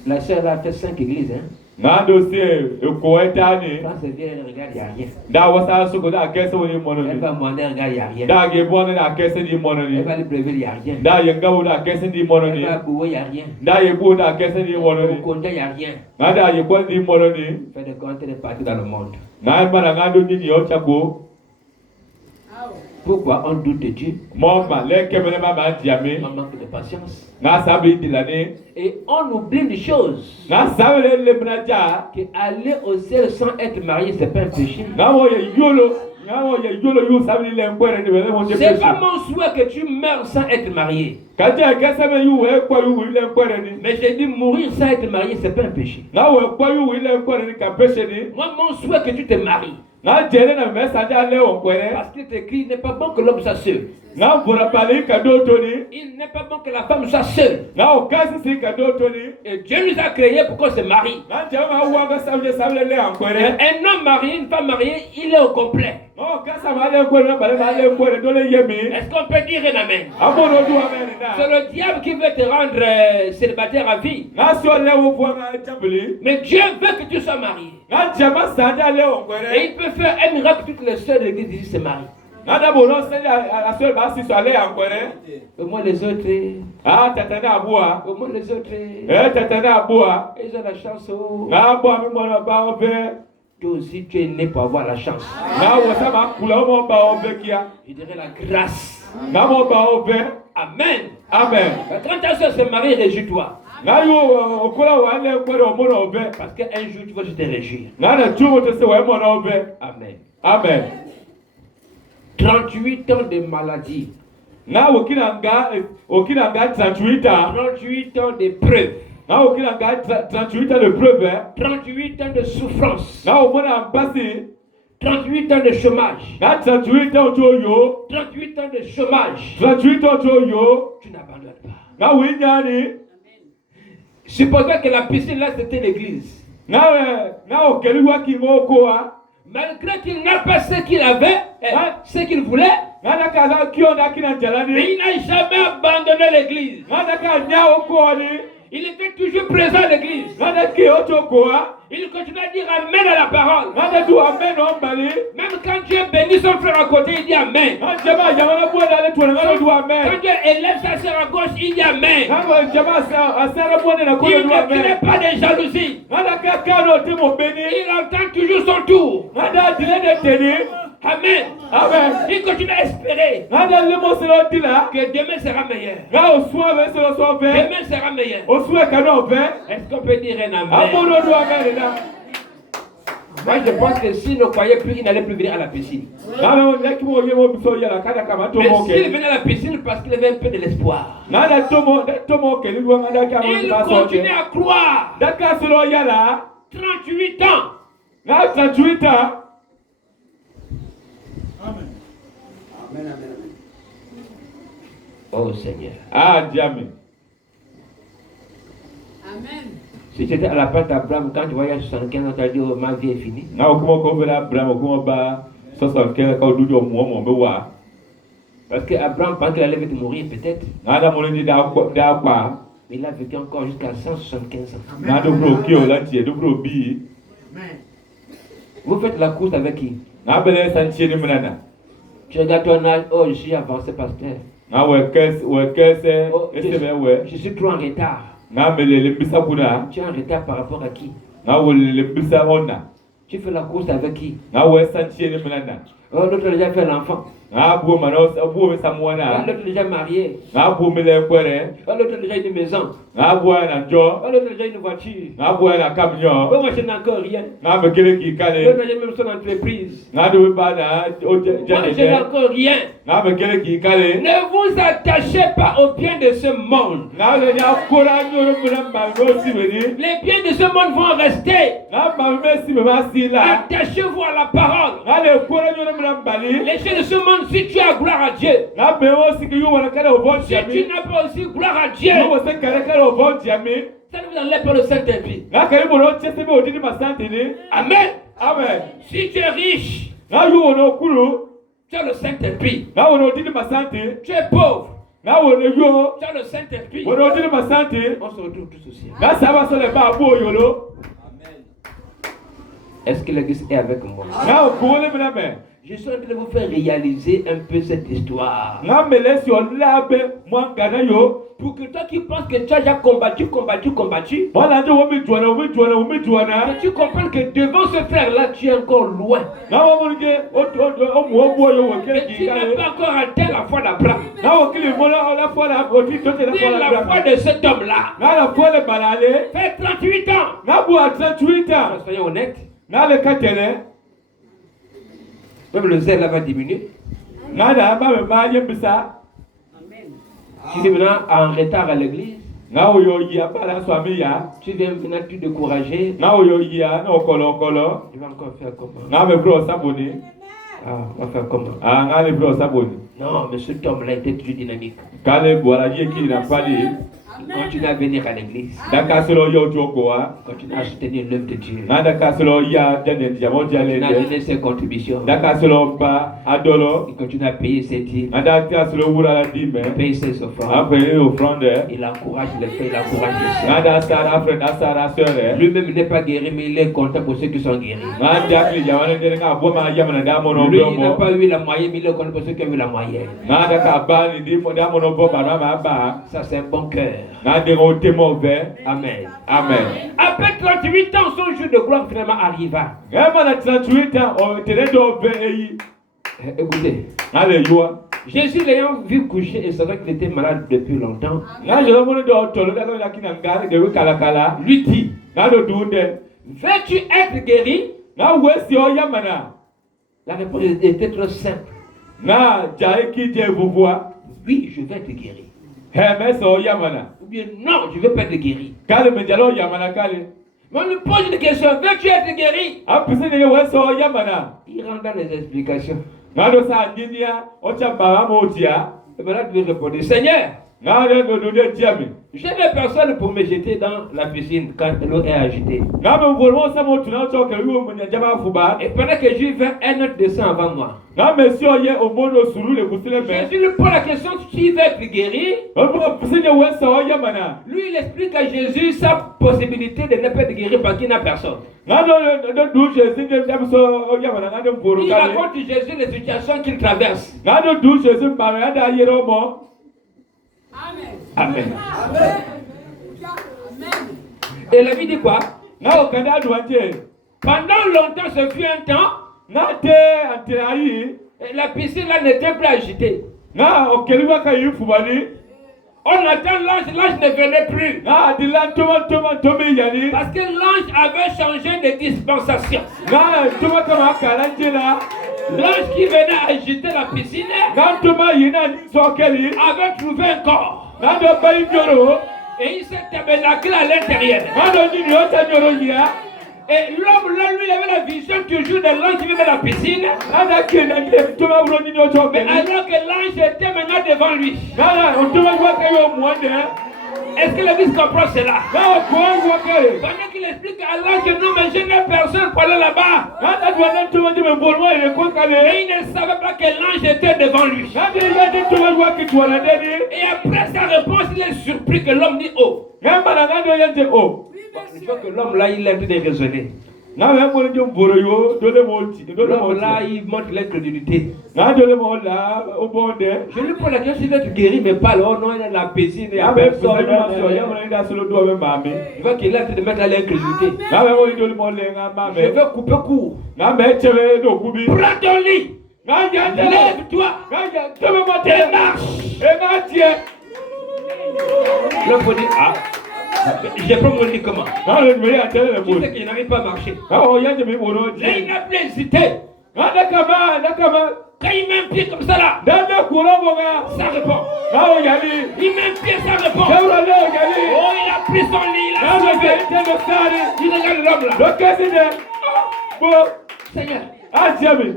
La sœur a fait 5 églises. Hein. Na dossier ko etani. Franceville, elle regarde, il n'y a rien. Da wasa soko da kese woni mononi. Elle va demander, regarde, il n'y a rien. Da ge bonne da kese di mononi. Elle va aller brevet, il n'y a rien. Da yenga da kese di mononi. Elle va bouer, il n'y a rien. Da ye bo da kese di mononi. Au Conde, il n'y a rien. Na da ye kwa di mononi. Fait de compte, elle est partout dans le monde. Na bana ngado ni ocha ko. Pourquoi on doute de Dieu? Moma le kemele ma ba diame. On manque de patience. Na sabi di lane. Et on oublie une chose. Na sabi le braja. Que aller au ciel sans être marié, c'est pas un péché. Na wo ye yolo. Na wo ye yolo yu sabi le nkwere ni bele mo je péché. C'est pas mon souhait que tu meurs sans être marié. Kaja keseme yu we kwa yu le nkwere ni. Mais j'ai dit mourir sans être marié, c'est pas un péché. Na wo kwa yu le nkwere ni ka péché ni. Moi, mon souhait que tu te maries. Na jere na message ale o nkwere. Parce qu'il est écrit, il n'est pas bon que l'homme soit seul. Na vora pali ka do toni. Il n'est pas bon que la femme soit seule. Na o kasi si ka do toni. Et Dieu nous a créés pour qu'on se marie. Na jama wa ga sabi le nkwere. Un homme marié, une femme mariée, il est au complet. Oh, kasa ma le nkwere na bale ma le nkwere do le yemi. Est-ce qu'on peut dire un amen? Amono do amen C'est na. le diable qui veut te rendre célibataire à vie. Na so le wo vo ga tabili. Mais Dieu veut que tu sois marié. Na jama sanja le o nkwere. Et il peut faire un miracle, toutes les sœurs de l'église ici se marient. Nada bono sanja la seule basi so ale nkwere. Au moins les autres, Ah, tatana abua. au moins les autres, Tatana abua. ils ont la chance. Na abua mi mo ba obe. Toi aussi, tu es né pour avoir la chance. Na wo sa ma kula mo ba obe kia. Je dirais la grâce. Na mo ba obe. Amen. Amen. Quand ta soeur se marie, réjouis-toi. Na yo okola wa le nkwere o mo na obe. Parce qu'un jour, tu vas te réjouir. Na na tumo to se wa mo na obe. Amen. Amen. 38 ans de maladie. Na okinanga 38 ans. 38 ans d'épreuve. Na okinanga 38 ans de preuve. 38 ans de souffrance. Na o mo na mbasi. 38 ans de chômage. Na 38 ans to yo. 38 ans de chômage. 38 ans to yo. Tu n'abandonnes pas. Na winyani. Supposons que la piscine là c'était l'église. Na okeliwa ki mokoa. Malgré qu'il n'a pas ce qu'il avait, ce qu'il voulait, Na na kaza kio na kina mais jalani. il n'a jamais abandonné l'église. Na na ka nya okoni. Il était toujours présent à l'église. Na na ki otokoa. Il continue à dire Amen à la parole. Na na du amen o mbali. Même quand Dieu bénit son frère à côté, il dit Amen. Na jama jama na bwana le tuana na du Quand amen. Dieu élève sa sœur à gauche, il dit Amen. Na jama sa asara bwana na ko Il du ne crée amen. pas de jalousie. Na na ka kano te mo beni. Il entend toujours son tour. Na da dile de teni. Amen. Amen. Il continue à espérer Na da le mo se lo dila. que demain sera meilleur. Na o soa be se lo so be. Demain sera meilleur. O soa kano be. Est-ce qu'on peut dire un Amen? Amono du amen na. Moi, je pense que s'il ne croyait plus, il n'allait plus venir à la piscine. Na na neki mo yemo biso yala kada kama to Mais mo s'il ke. venait à la piscine parce qu'il avait un peu de l'espoir, Na na to mo ke ni wanga da ka il mo ba so. continue à croire. Da ka se lo yala. 38 ans. Na 38 ans. Amen. Amen, amen, amen. Oh Seigneur. Ah, jamais. Amen. Si tu étais à la place d'Abraham, quand tu voyais 75 ans, tu as dit oh, ma vie est finie. Na okumo ko bela Abraham okumo ba soso ke ka odudu omo mo be wa. Parce qu'Abraham pensait qu'il allait vite mourir peut-être. Na da mo ni da kwa. Mais il a vécu encore jusqu'à 175 ans. Na do bro ki o la tie do bro bi. Amen. Vous faites la course avec qui? Na bele sanchie ni mnana. Tu regardes ton âge, oh je suis avancé pasteur. Na we kese Oh, ese be we. je suis trop en retard. Na mele le bisa kuna. Tu es en retard par rapport à qui? Na we le bisa ona. Tu fais la course avec qui? Na we sanchie ni mnana. Oh l'autre a déjà fait l'enfant. Na bu mano bu be Oh, samuana. l'autre est déjà marié. Na bu mele kwere. Oh, l'autre a déjà une maison. Na bu na jo. Oh, l'autre a déjà une voiture. Na bu na camion. Oh, moi je n'ai encore rien. Na me kele ki L'autre kale. a déjà même son entreprise. Na do ba na o Moi je n'ai encore rien. Na me kele ki kale. Ne vous attachez pas aux biens de ce monde. Na le ya kora nyoro muna ma no si weni. Les biens de ce monde vont rester. Na ma me si me ma si la. Attachez-vous à la parole. Na le kora nyoro Les choses de ce monde, si tu as gloire à Dieu, si tu n'as pas aussi gloire à Dieu, ça ne vous enlève pas le Saint-Esprit. Amen. Amen. Si tu es riche, tu as le Saint-Esprit. Tu es pauvre, tu as le Saint-Esprit. On se retrouve tous aussi. Est-ce que l'église est avec moi? Je suis en train de vous faire réaliser un peu cette histoire. Pour que toi qui penses que tu as déjà combattu, que tu comprennes que devant ce frère-là, tu es encore loin. Que tu n'as pas encore atteint la foi d'Abraham. Ni la foi de cet homme-là. Fait 38 ans. Soyons honnêtes. Même le zèle là va diminuer. Tu es maintenant en retard à l'église. Tu viens maintenant tout décourager. Tu vas encore faire comment? On va faire comment? Non, mais cet homme-là était toujours dynamique. Continue à venir à l'église. Continue à soutenir l'œuvre de Dieu. Continue à donner ses contributions. Il continue à payer ses dîmes. Il paye ses offrandes. Il encourage les frères, il encourage les sœurs. Lui-même n'est pas guéri, mais il est content pour ceux qui sont guéris. Lui, il n'a pas eu la moyenne, mais il est content pour ceux qui ont eu la moyenne. Ça, c'est un bon cœur. Amen. Amen. Après 38 ans, son jour de gloire finalement arriva. Écoutez. Alléluia. Jésus l'ayant vu coucher et savant qu'il était malade depuis longtemps, lui dit, veux-tu être guéri? La réponse était trop simple. Oui, je vais être guéri. Ou bien non, je ne veux pas être guéri. Mais on lui pose une question, veux-tu être guéri? Il rentre dans les explications. Et maintenant tu lui répondre, Seigneur, je n'ai personne pour me jeter dans la piscine quand l'eau est agitée. Et pendant que j'y vais, un autre descend avant moi. Jésus lui pose la question s'il veut être guéri. Lui, il explique à Jésus sa possibilité de ne pas être guéri parce qu'il n'a personne. Il raconte à Jésus les situations qu'il traverse. Amen. Amen. Et la vie dit quoi? Pendant longtemps, ce fut un temps. La piscine là n'était plus agitée. On attend l'ange, l'ange ne venait plus. Parce que l'ange avait changé de dispensation. L'ange qui venait agiter la piscine avait trouvé un corps. Et il s'est tabernaclé à l'intérieur. Et l'homme là, lui, il avait la vision toujours de l'ange qui vivait dans la piscine. Mais alors que l'ange était maintenant devant lui. Est-ce que l'église comprend cela? Pendant qu'il explique à l'ange que non, mais je n'ai personne pour aller là-bas. Mais il ne savait pas que l'ange était devant lui. Et après sa réponse, il est surpris que l'homme dit oh. Je vois que l'homme là, il est en train de raisonner. L'homme là, il montre l'incrédulité. Je lui pose la question s'il veut être guéri, mais pas là. Oh non, il a la piscine, il y a personne. Il voit qu'il est en train de mettre à l'incrédulité. Je veux couper court. Prends ton lit. Lève-toi. Et marche. L'homme dit ah. Je prends mon lit comment? Tu sais qu'il n'arrive pas à marcher. Là, il n'a plus hésité. Quand il met un pied comme ça là, ça répond. Il met un pied, ça répond. Oh, il a pris son lit, il a levé. Il regarde l'homme là. Seigneur,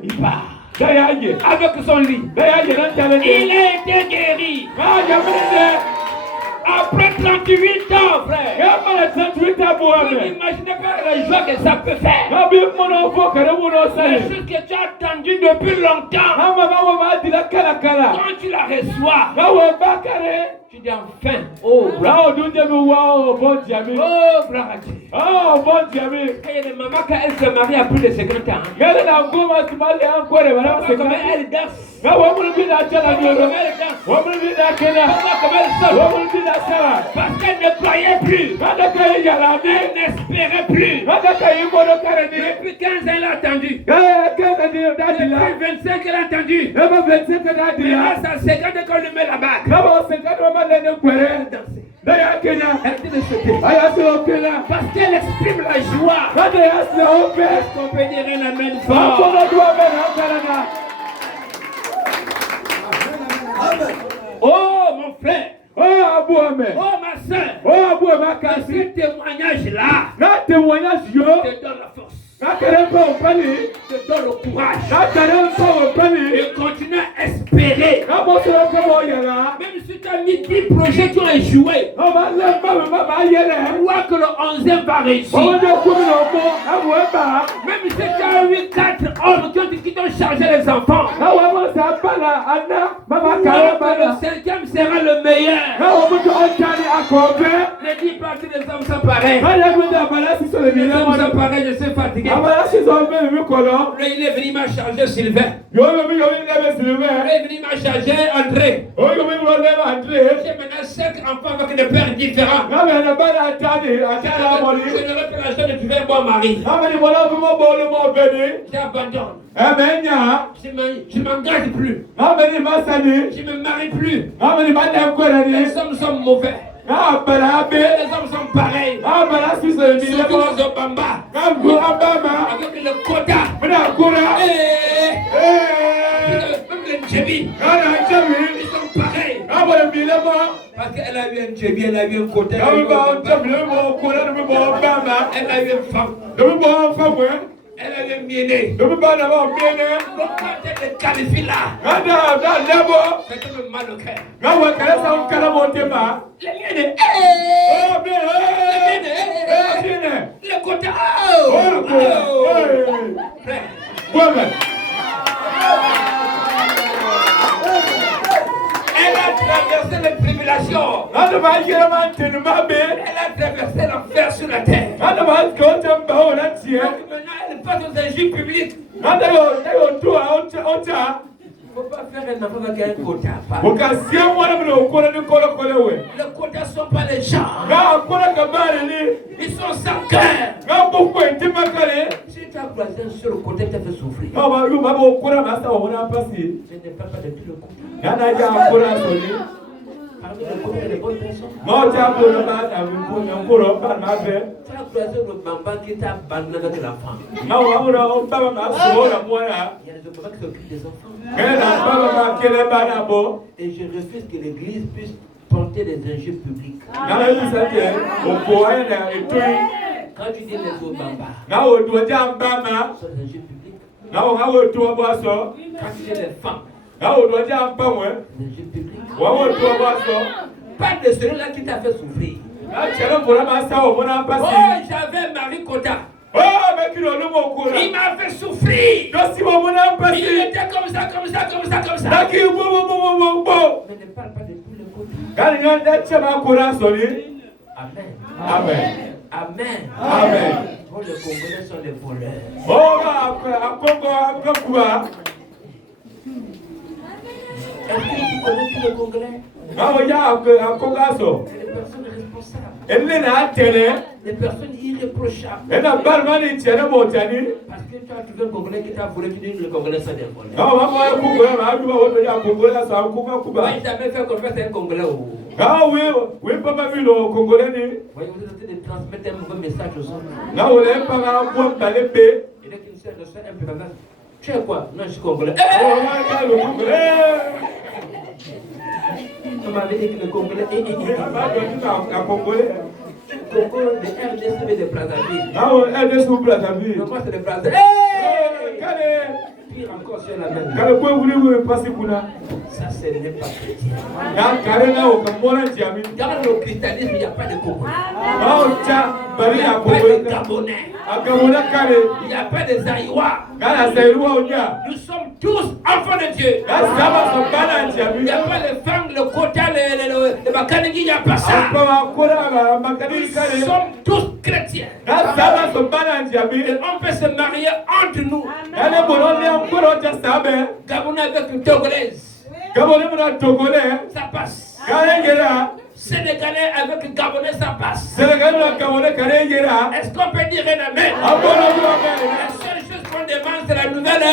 il part. avec son lit. Il a été guéri. Après 38 ans, frère. Vous n'imaginez pas la joie que ça peut faire. Les choses que tu as attendues depuis longtemps. Quand tu la reçois, tu dis enfin, oh, bravo. Oh, bravo. Il y a des mamans, quand elles se marient à plus de 50 ans. Comment elles dansent. Parce qu'elle ne croyait plus. Elle n'espérait plus. Depuis 15 ans, elle a attendu. Depuis 25 elle a attendu. Mais là, ça 50 quand on lui met la bague. Elle dit de sauter. Parce qu'elle exprime la joie. Est-ce qu'on peut dire un amen fort? Oh mon frère. Oh ma soeur. Ce témoignage-là te donne la force. Te donne le courage. Et continue à espérer. Même si tu as mis 10 projets qui ont échoué, crois que le 11e va réussir. Même si tu as eu 4 hommes qui t'ont chargé les enfants, crois que le 5e sera le meilleur. Ne dis pas que les hommes sont pareils. Les hommes sont pareils, je suis fatigué. Là, il est venu m'a chargé Sylvain. Il est venu m'a chargé André. J'ai maintenant 5 enfants avec des pères différents. Je ne pas la de trouver un bon mari. J'abandonne. Je ne m'engage plus. Je ne me marie plus. Les hommes sont mauvais. Les hommes sont pareils. Ceux qui ont bamba. Avec le quota. Même les djebis. Ils sont pareils. Parce qu'elle a eu un djebi, elle a eu un quota. Elle a eu une femme. Elle a eu un mienné. Donc quand elle te qualifie là, c'est comme un mal au cœur. Les miennes, le côté, elle a traversé les tribulations. Elle a traversé l'enfer sur la terre. Maintenant, elle passe aux injures publiques. Il ne faut pas faire un enfant avec un quota. Les quotas ne sont pas les gens. Ils sont sans cœur. Si tu as croisé sur le côté, tu as fait souffrir. Je ne parle pas de tout le côté. Parmi les côtés, les bonnes personnes. Tu as croisé le bamba qui t'a abandonné avec l'enfant. Il y a des mamans qui s'occupent des enfants. Et je refuse que l'église puisse porter des injures publiques. Quand tu dis les Obamba, ce sont des injures publiques. Quand tu dis les femmes, des injures publiques. Pas de celui-là qui t'a fait souffrir. Oh, j'avais Marie Kota. Il m'a fait souffrir. Il était comme ça. Mais ne parle pas de tous les côtés. Amen. Oh, les Congolais sont des voleurs. Est-ce que tu connais tous les Congolais? Les personnes responsables. Les personnes irréprochables. Parce que tu as trouvé un Congolais qui t'a volé, tu dis que le Congolais sont des voleurs. Il t'a même fait confiance à un Congolais. Voyez, vous êtes en train de transmettre un mauvais message aux hommes. Et dès qu'il sert de ça, un peu comme ça. Tu es quoi? Non, je suis Congolais. On m'avait dit que le Congolais est Congo de RDC de Brazzaville. Non, moi c'est de Brazzaville. Pire encore sur la même. Quand le point voulez passer pour là. Ça, ce n'est pas chrétien. Dans le christianisme, il n'y a pas de Congolais. Il n'y a pas de Gabonais. Il n'y a pas de Zaïrois. Nous sommes tous enfants de Dieu. Il n'y a pas de femmes, le quota, le Bakanegi, il n'y a pas ça. Nous sommes tous chrétiens. Et on peut se marier entre nous. Gabonais avec une Togolaise. Ça passe. Sénégalais avec Gabonais, ça passe. Est-ce qu'on peut dire un amen? La seule chose qu'on demande, c'est la nouvelle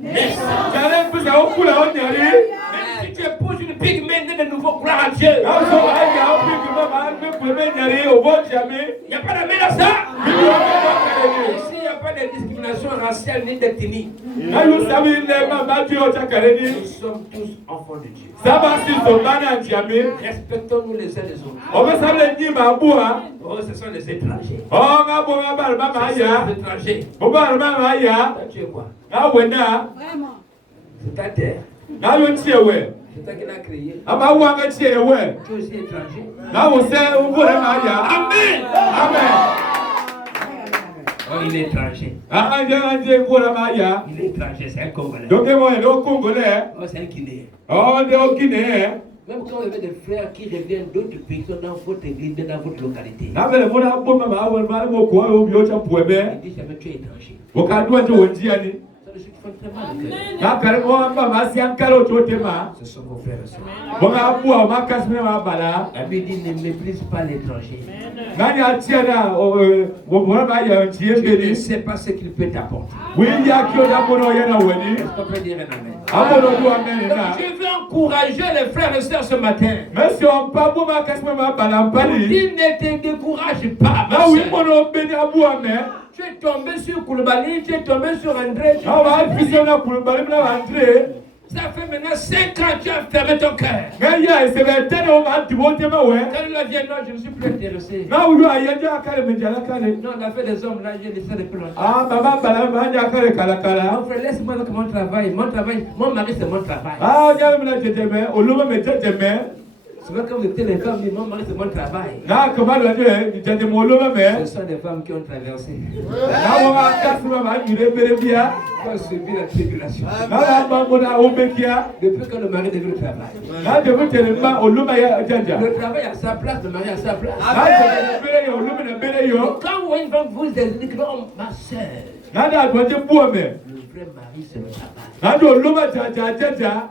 naissance. Même si tu épouses une pygmée née de nouveau, gloire à Dieu. Il n'y a pas d'amen à ça. Ici, il n'y a pas de discrimination raciale ni d'ethnie. Nous sommes tous enfants de Dieu. Respectons-nous les uns les autres. Oh, ce sont les étrangers. Les étrangers. Tu es quoi? C'est ta terre. C'est toi qui l'as créé. Tu es aussi étranger. Amen. Oh, il est étranger. Il est étranger, c'est un Congolais. Oh, c'est un Guinéen. Même quand vous avez des frères qui reviennent d'autres pays, sont dans votre église, dans votre localité. Ils disent jamais tu es étranger. Ça ne suffit très mal. Ce sont vos frères et sœurs. La Bible dit ne méprise pas l'étranger. Tu ne sais pas ce qu'il peut t'apporter. Est-ce qu'on peut dire un amen? Donc, je veux encourager les frères et sœurs ce matin. Il ne te décourage pas, ma sœur. Tu es tombé sur Koulibaly, tu es tombé sur André. Ça fait maintenant 5 ans que tu as fermé ton cœur. Quand il a dit non, je ne suis plus intéressé. Non, l'affaire des hommes là, j'ai laissé depuis longtemps. Mon frère, laisse-moi avec mon travail. Mon mari, c'est mon travail. C'est vrai que vous écoutez les femmes, mon mari, c'est mon travail. Ce sont des femmes qui ont traversé. Qui ont subi la tribulation. Depuis que le mari devient le travail. Le travail a sa place, le mari a sa place. Quand vous voyez une femme, vous dites, oh, ma soeur. Le vrai mari, c'est le travail.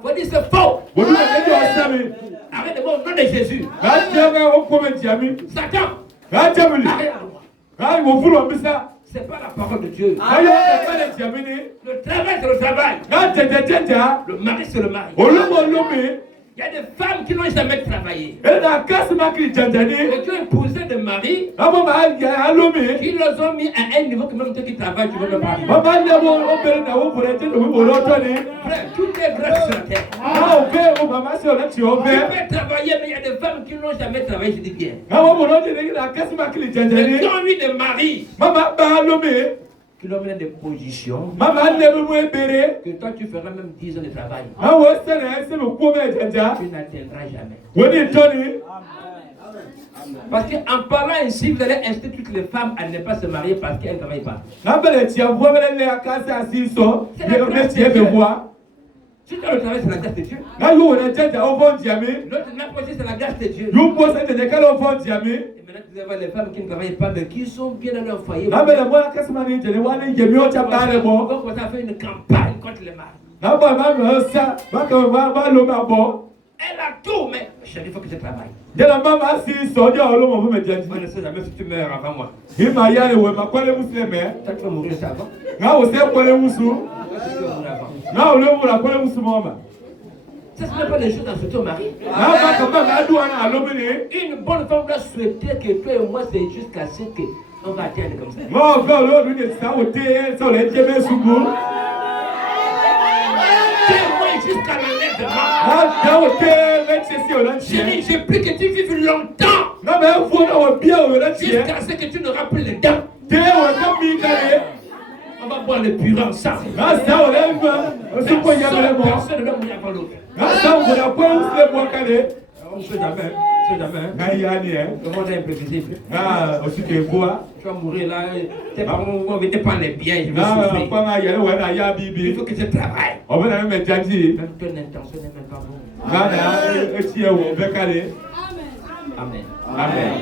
Vous dites, c'est faux. Arrête de voir au nom de Jésus. Satan. Arrête à moi. C'est pas la parole de Dieu. Le travail, c'est le travail. Le mari, c'est le mari. Il y a des femmes qui n'ont jamais travaillé. Et qui ont épousé des maris qui les ont mis à un niveau que même ceux qui travaillent, tu veux me parler. Frère, tout est grâce sur la terre. Tu peux travailler, mais il y a des femmes qui n'ont jamais travaillé, je dis bien. Mais qui ont eu des maris qui l'ont mis dans des positions que toi tu feras même 10 ans de travail. Tu n'atteindras jamais. Parce qu'en parlant ainsi, vous allez inciter toutes les femmes à ne pas se marier parce qu'elles ne travaillent pas. Si tu as le travail, c'est la grâce de Dieu. L'autre n'a pas c'est la grâce de Dieu. Et maintenant, vous avez les femmes qui ne travaillent pas, mais qui sont bien dans leur foyer. On va commencer à faire une campagne contre les maris. Elle a tout, mais chérie, il faut que je travaille. Moi, je ne sais jamais si tu meurs avant moi. Toi, tu vas mourir avant. Ça, ce n'est pas des choses à souhaiter au mari. Une bonne femme doit souhaiter que toi et moi, c'est jusqu'à ce qu'on va atteindre comme ça. Jusqu'à l'enlèvement. Chérie, j'ai pris que tu vives longtemps. Jusqu'à ce que tu n'auras plus les dents. On On va boire le pur ensemble. Na sa ole ba. Osi ko ya bele mo. Personne ne doit mourir avant l'autre. Na sa ko na kwa usle bo kale. On ne sait jamais. On ne sait jamais. Na ya ni Le monde est imprévisible. Na osi ke boa. Tu vas mourir là. Tes parents vont venir prendre les biens. Je vais Na souffrir. kwa na ya we na ya Il bibi. faut que je travaille. O be na me janji. Même ton intention n'est même pas bonne. Na na eti e wo be kale. Amen. Amen.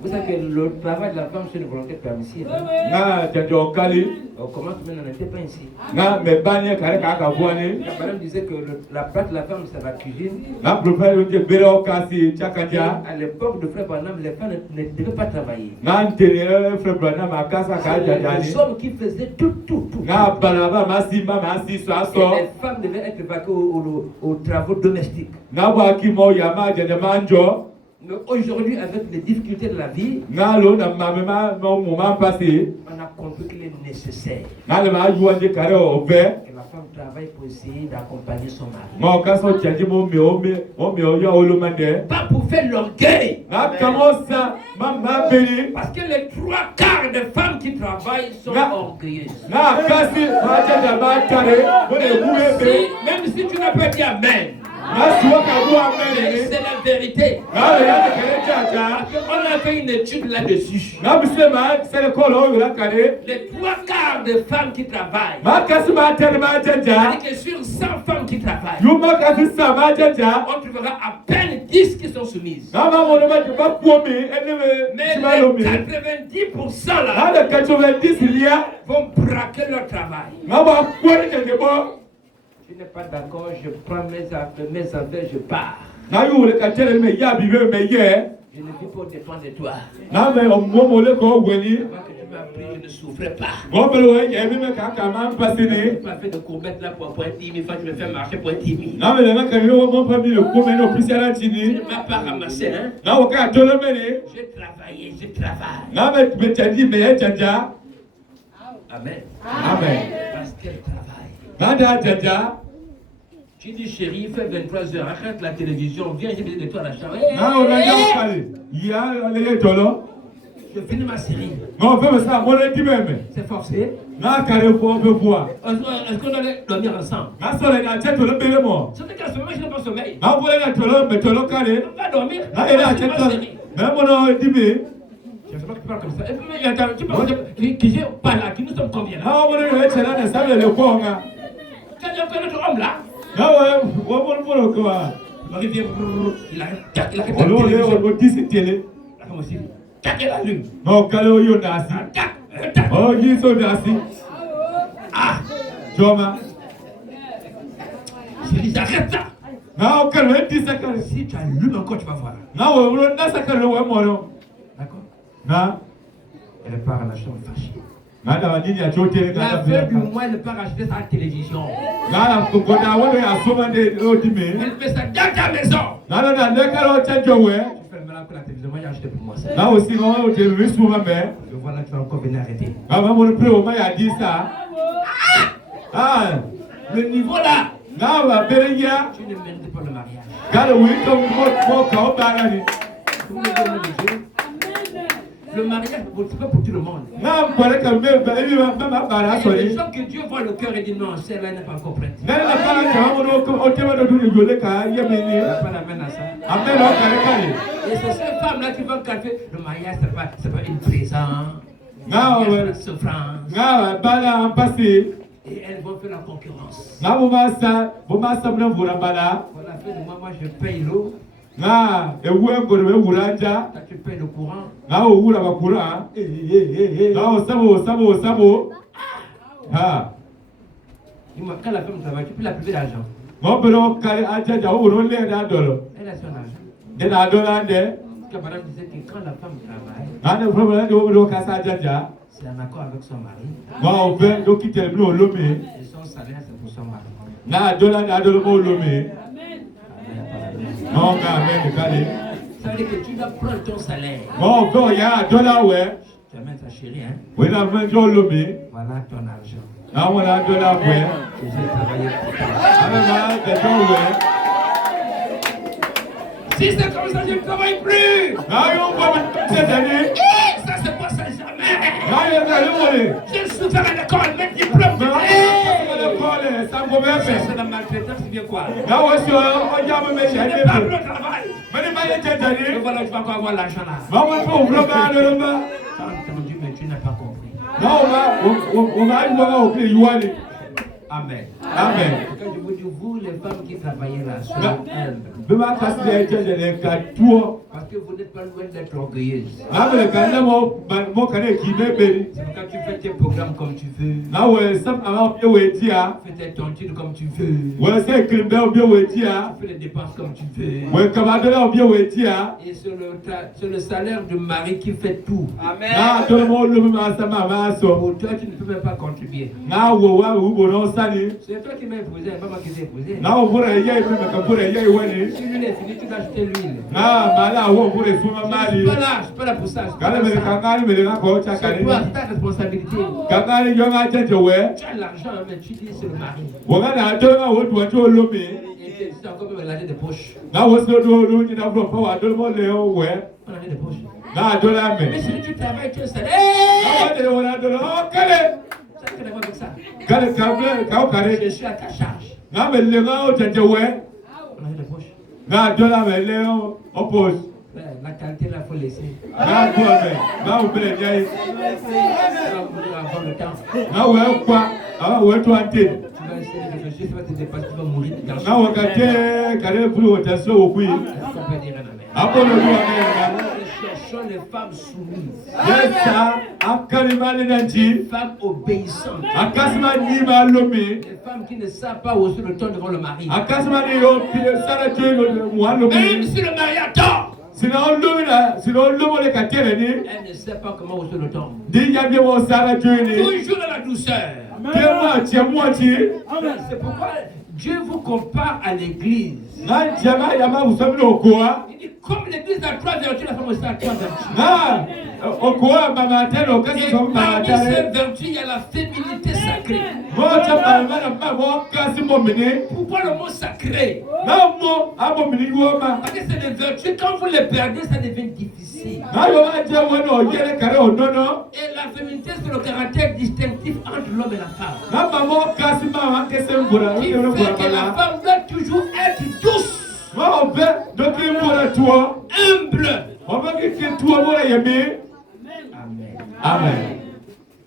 Vous savez que le travail de la femme, c'est une volonté permissive. Na janjo kale. Au commencement, on n'était pas ainsi. Na me banye kare ka ka boani. La madame disait que la place de la femme, c'est la cuisine. Na professeur de bero kasi chakanja. À l'époque de Frère Branham, les femmes ne devaient pas travailler. Na ntene frère Branham akasa ka Les jajani. hommes qui faisaient tout. Na balaba masimba masi so Et aso. les femmes devaient être vaquées aux travaux domestiques. Na bwa ki mo ya ma jende manjo. Mais aujourd'hui, avec les difficultés de la vie, Na lo na mamema mo moment passé. on a compris qu'il est nécessaire Na le ma yuande kare o be. que la femme travaille pour essayer d'accompagner son mari. Mo kaso chaji mo me o ya olomande. Pas pour faire l'orgueil. Na kamosa mama beli. Parce que les 3/4 des femmes qui travaillent sont orgueilleuses. Na kasi ma jende ma tare. Bo le buwe be. Même si tu n'as pas dit Amen, Na suwa ka bu mais amene. c'est la vérité. Na le ya kare chacha. Parce qu'on a fait une étude là-dessus. Na bisema sele ko lo yura kare. Les 3/4 des femmes qui travaillent, Ma kasi ma tare ma janja. c'est-à-dire que sur 100 femmes qui travaillent, Yuma kasi sa ma janja. on trouvera à peine 10 qui sont soumises. Na ma mo ma ba kuomi ene Mais me les lomi. 90% Na là le 90 lia. vont braquer leur travail. Na ba kuori jende bo. Je n'ai pas d'accord, je prends mes affaires, je pars. Na yu le ka tere me ya bi me ye. Je ne vis pas au dépend de toi. Na me o mo le ko weni. Avant que tu m'as pris, je ne souffrais pas. Mo be we ye me ka ka ma pasini. Tu m'as fait de courbettes là pour 10 000 francs, tu me fais marcher pour 10 000. Na me le na ka yo mo pa mi le ko me no pisara Tu tini. ne m'as pas ramassé, hein? Na o ka tolo me ni. J'ai travaillé, je travaille. Na me chanji me ye janja. Amen. Amen. Parce qu'elle travaille. Na da janja. Tu dis chérie, il fait 23h, arrête la télévision, viens, j'ai besoin de toi à la chambre. Na o na ya kale. Ya le ye tolo. Je finis ma série. Mo fe me sa mo le di me. C'est forcé. Na kare ko be boa. Est-ce qu'on allait dormir ensemble? Na so le na che tolo bele mo. C'est qu'à ce moment, je n'ai pas sommeil. Na bo le na tolo me tolo kare. On va dormir. Na ere a C'est che ma tolo. série. Na mo no di me. Je ne sais pas que tu parles comme ça. Et puis, il y a tu parles qui j'ai pas là, qui nous sommes combien là? Na mo le che na sa le ko nga. Tu as dit encore notre homme là? Na wo ko wa. Marie vient, il arrête la O lo le télévision. o di si tele. Là, comme aussi. Tac, elle allume. No kale o yo na si. Tac, tac. O yi so na si. Ah, Joma. j'ai dit, arrête ça. Na o kale di sa kale. Si tu allumes encore, tu vas voir. Na wo lo na sa kale wo mo no. D'accord? Na Elle part à la chambre fâchée. na da wa ni ya chote La ka fin ta. du mois, elle part acheter sa télévision. Na la ko da wo ya so ma de o di me. Elle fait ça dans ta maison. Na ne kale o chanjo we. Tu fais le malin pour la télévision, moi j'ai acheté pour moi ça. Na o si mo o de mi su ma me. Je vois là, tu vas encore venir arrêter. Na ma mo le pre o ma ya di sa. Ah. Le niveau là, Na wa bere ya. tu ne mérites pas le mariage. Kale wi ko mo ka o ba na ni. Vous me donnez des jeux. Le mariage, c'est pas pour tout le monde. Na kwere ka me ba ebi ma ba ra so Il y a des ni. gens que Dieu voit le cœur et dit non, celle-là n'est pas encore prête. Na na pa ka mo no ko o te ma do ni yo le ka ye me Il ni. n'y a pas d'amène à ça. Amen o kare kare. Et c'est ces femmes-là qui vont calmer. Le mariage, c'est pas une présent. Na C'est o la souffrance. na ba na am passé. Et elles vont faire la concurrence. Na bo ma sa na vura bala. Pour la fin du mois, moi je paye l'eau. Na ewu en go be wuranja. Toi, tu payes le courant. Na o wura ba kura. Na o sabo. Ha. Dis-moi, quand la femme travaille, tu peux la priver d'argent. Mo bero kare aja ja o ro le da dolo. Elle a son argent. De na do la de. Parce que madame disait que quand la femme travaille, Na ne problem de o ka sa aja. c'est en accord avec son mari. Ma o be do ki tel blo lo me. Et son salaire, c'est pour son mari. Na do la da do mo lo me. Amen. No ga me kale. Ça veut dire que tu dois prendre ton salaire. Mo go ya do la we. Tu amènes ta chérie, hein. We na me jo lo me. Voilà ton argent. Na mo la do la we. Que j'ai travaillé pour toi. Ame ma de do we. Si c'est comme ça, je ne travaille plus. Na yo bo me te dani. Ça, c'est pas ça jamais. J'ai souffert à l'école, mes diplômes. C'est la maltraitance, c'est bien quoi? Je n'ai pas le travail. Et voilà, je vais encore avoir l'argent là. Entendu, mais tu n'as pas compris. Amen. Amen. Quand je vous dis, vous les femmes qui travaillez là, soyez humbles. Parce que vous n'êtes pas loin d'être orgueilleuse. C'est quand tu fais tes programmes comme tu veux. Tu fais tes tontines comme tu veux. Tu fais les dépenses comme tu veux. Et c'est le salaire du mari qui fait tout. Amen. Pour toi, tu ne peux même pas contribuer. C'est toi qui m'as épousé, pas moi qui t'ai épousé. Si l'huile est finie, tu dois acheter l'huile. Je ne suis pas là pour ça. C'est toi, ta responsabilité. Tu as l'argent, mais tu dis c'est le mari. Et c'est encore même l'année de poche. L'année de poche. Mais si tu travailles, tu es salaire. Ça ne avec ça. Je suis à ta charge. L'année de poche. La qualité, là, il faut laisser. Tu vas essayer de réfléchir, tu vas te dépasser, tu vas mourir dans le champ. Cherchons les femmes soumises. Les femmes obéissantes. Les femmes qui ne savent pas hausser le ton devant le mari. Même si le mari a tort. Elle ne sait pas comment hausser le ton. Toujours dans la douceur. C'est pourquoi Dieu vous compare à l'église. Il dit comme l'église a 3 vertus, la femme aussi a 3 vertus. Et parmi ces vertus, il y a la féminité sacrée. Pourquoi le mot sacré? Parce que c'est des vertus, quand vous les perdez, ça devient difficile. Et la féminité, c'est le caractère distinctif entre l'homme et la femme. Il fait que la femme doit toujours être douce. Humble. Amen.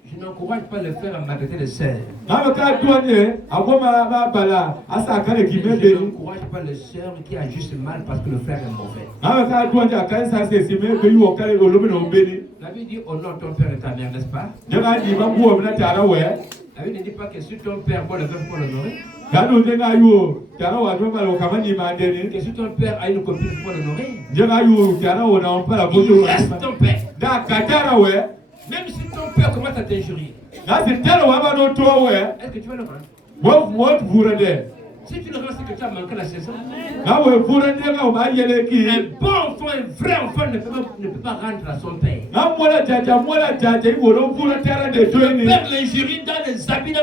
Je n'encourage pas le frère à maltraiter les sœurs. Je n'encourage pas les sœurs qui agissent mal parce que le frère est mauvais. La Bible dit honore ton père et ta mère, n'est-ce pas? La Bible ne dit pas que si ton père boit le vin pour l'honorer. Que si ton père a une copine pour l'honorer. Il reste ton père. Même si ton père commence à t'injurier. Est-ce que tu vas le rendre? Si tu le rends, c'est que tu as manqué la saison. Un bon enfant, un vrai enfant ne peut pas rendre à son père. Le père l'injurie dans les habits,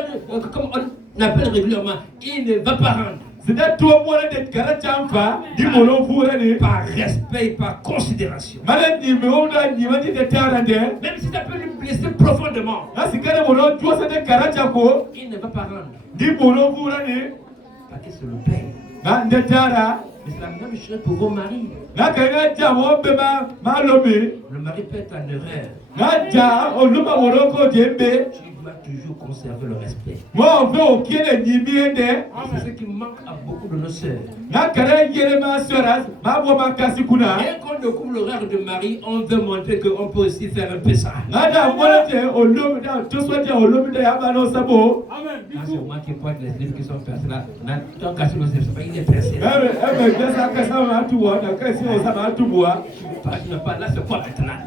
comme on appelle régulièrement, il ne va pas rendre. Par respect, par considération. Même si ça peut lui blesser profondément, il ne va pas rendre. Parce que c'est le père. Mais c'est la même chose pour vos maris. Le mari peut être en erreur. Tu dois toujours conserver le respect. C'est ce qui manque à beaucoup de nos sœurs. Et quand on découvre l'horaire de mari, on veut montrer qu'on peut aussi faire un peu ça. C'est moi qui porte les livres qui sont placés là. Tant qu'à ce moment, il est pressé. Là, c'est quoi maintenant?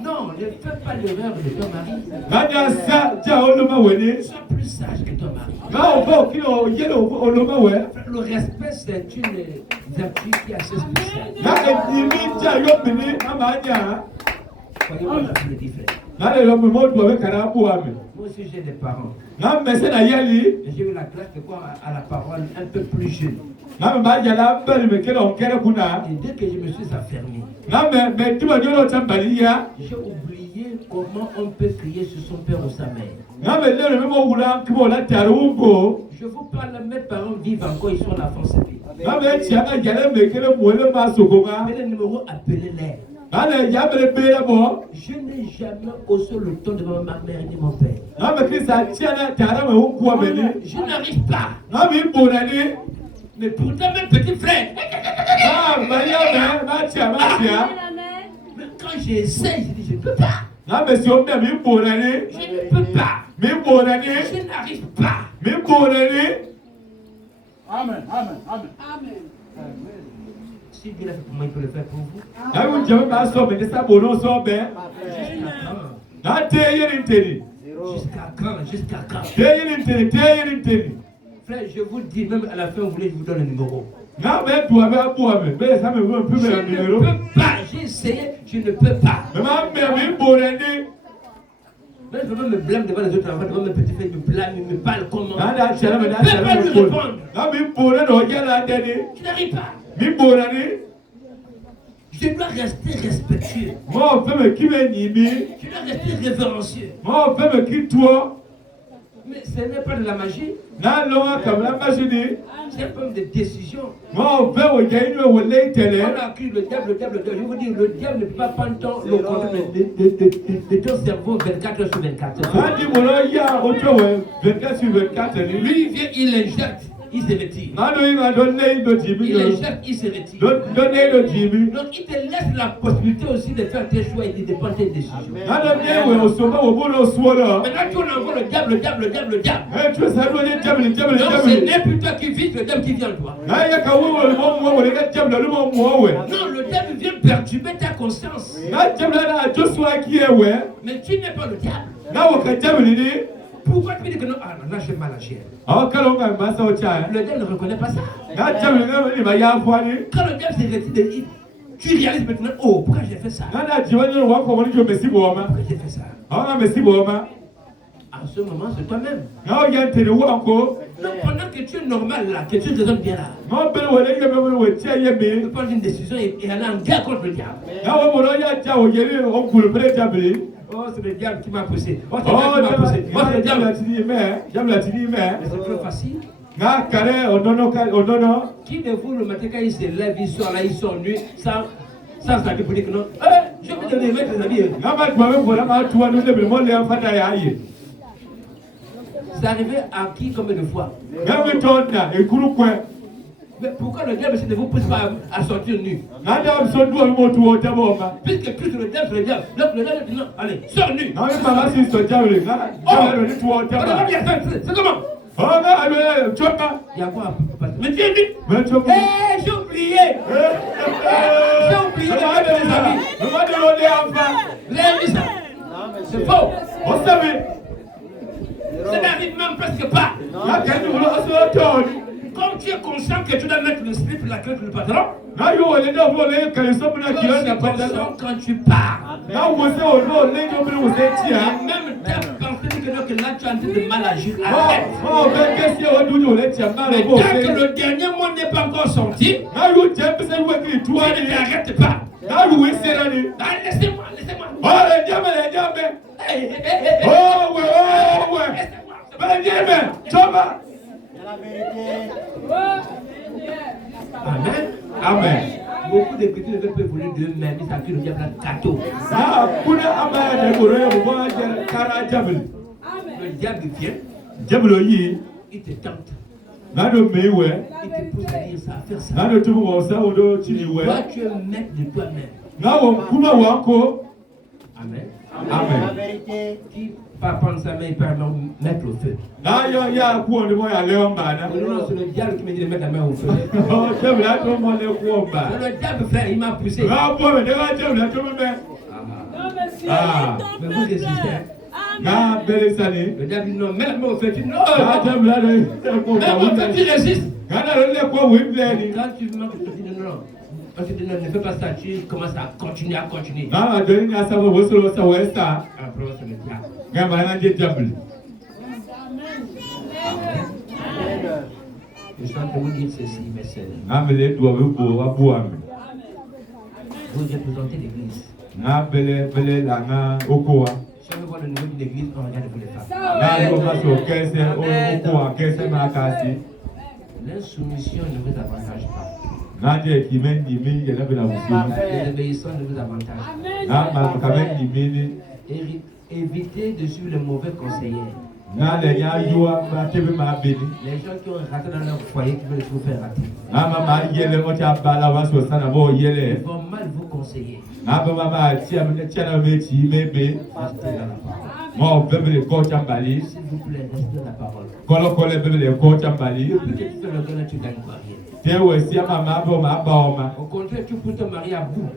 Non, ne fais pas l'erreur de ton mari. Sois plus sage que ton mari. Le respect, c'est une vertu qui est assez spéciale. Voyez-moi la petite frère. Moi aussi j'ai des parents. Et j'ai eu la classe de voir à la parole un peu plus jeune. dès que je me suis affermi, j'ai oublié comment on peut crier sur son père ou sa mère. Je vous parle, mes parents vivent encore, ils sont en France. Mais le numéro, appelez-les. Je n'ai jamais haussé le ton de ma mère ni mon père. Je n'arrive pas. Mais pourtant, mes petits frères. Mais quand j'essaie, je dis je ne peux pas. Je ne peux pas. Je n'arrive pas. Amen. Amen. Amen. Si Dieu l'a fait pour moi, il peut le faire pour vous. Jusqu'à quand? Jusqu'à quand? Frère, je vous dis, même à la fin, vous voulez que je vous donne le numéro. Je ne peux pas. J'ai essayé, je ne peux pas. Mais je veux me blâmer devant les autres enfants, devant mes petits frères, me blâme, ils me parlent comment. Je ne peux pas lui répondre. Je n'arrive pas. Je dois rester respectueux. Je dois rester révérencieux. Mais ce n'est pas de la magie. C'est un problème de décision. On a cru le diable. Je vous dis, le diable ne peut pas prendre le contrôle de ton cerveau 24 heures sur 24. Lui, il vient, il injecte. Il se retire. Il injecte, il se retire. Donc il te laisse la possibilité aussi de faire tes choix et de prendre tes décisions. Maintenant tu envoies le diable. Donc ce n'est plus toi qui vis, le diable qui vient en toi. Non, le diable vient perturber ta conscience. Mais tu n'es pas le diable. Pourquoi tu me dis que non? Ah, là, j'ai mal à chier. Le diable ne reconnaît pas ça. Quand le diable s'est retiré, tu réalises maintenant, oh, pourquoi j'ai fait ça? Pourquoi j'ai fait ça? En ce moment, c'est toi-même. Non, pendant que tu es normal là, que tu raisonnes bien là, tu peux prendre une décision et aller en guerre contre le diable. Oh, c'est le diable qui m'a poussé. Oh, c'est le diable qui m'a poussé. Mais c'est trop facile. Qui de vous, le matin, quand il se lève, il sort là, il sort nuit, sans s'habiller pour dire que non. Je vais te donner mettre les habits. C'est arrivé à qui combien de fois? Mais pourquoi le diable ne vous pousse pas à sortir nu? Puisque plus le diable, c'est le diable. Donc le diable dit non, allez, sors nu. C'est comment? Il y a quoi? Mais tu es nu. J'ai oublié. J'ai oublié de mettre les habits. C'est faux. Ça n'arrive même presque pas. Comme tu es conscient que tu dois mettre le slip, la clé, le pantalon, tu es conscient quand tu pars. Et même ta pensée que là tu es en train de mal agir. Arrête. Mais tant que le dernier mot n'est pas encore sorti, tu n'arrêtes pas. Laissez-moi. Amen. Beaucoup d'écritures ne peuvent évoluer d'eux-mêmes. Ils s'accusent le diable à gâteau. Le diable vient. Il te tente. Il te pousse à dire ça, à faire ça. Toi, tu es maître de toi-même. Amen. Qui va prendre sa main, il peut mettre au feu. Non, c'est le diable qui me dit de mettre la main au feu. C'est le diable, frère, il m'a poussé. Mais vous résistez. Le diable dit non, mets la main au feu. Tu dis non. Même au feu, tu résistes. Quand tu manques, tu dis non. Quand tu dis non, ne fais pas ça, tu commences à continuer. Après, c'est le diable. Je suis en train de vous dire ceci, mes sœurs. Vous représentez l'église. Si on veut voir le niveau d'une église, on regarde vous les femmes. L'insoumission ne vous avantage pas. Désobéissance ne vous avantage pas. Évitez de suivre les mauvais conseillers. Les gens qui ont raté dans leur foyer, qui veulent tout faire rater. Ils vont mal vous conseiller. Restez dans la parole. S'il vous plaît, restez dans la parole. Depuis que tu fais le gars, tu gagnes quoi rien. Au contraire, tu pousses ton mari à bout.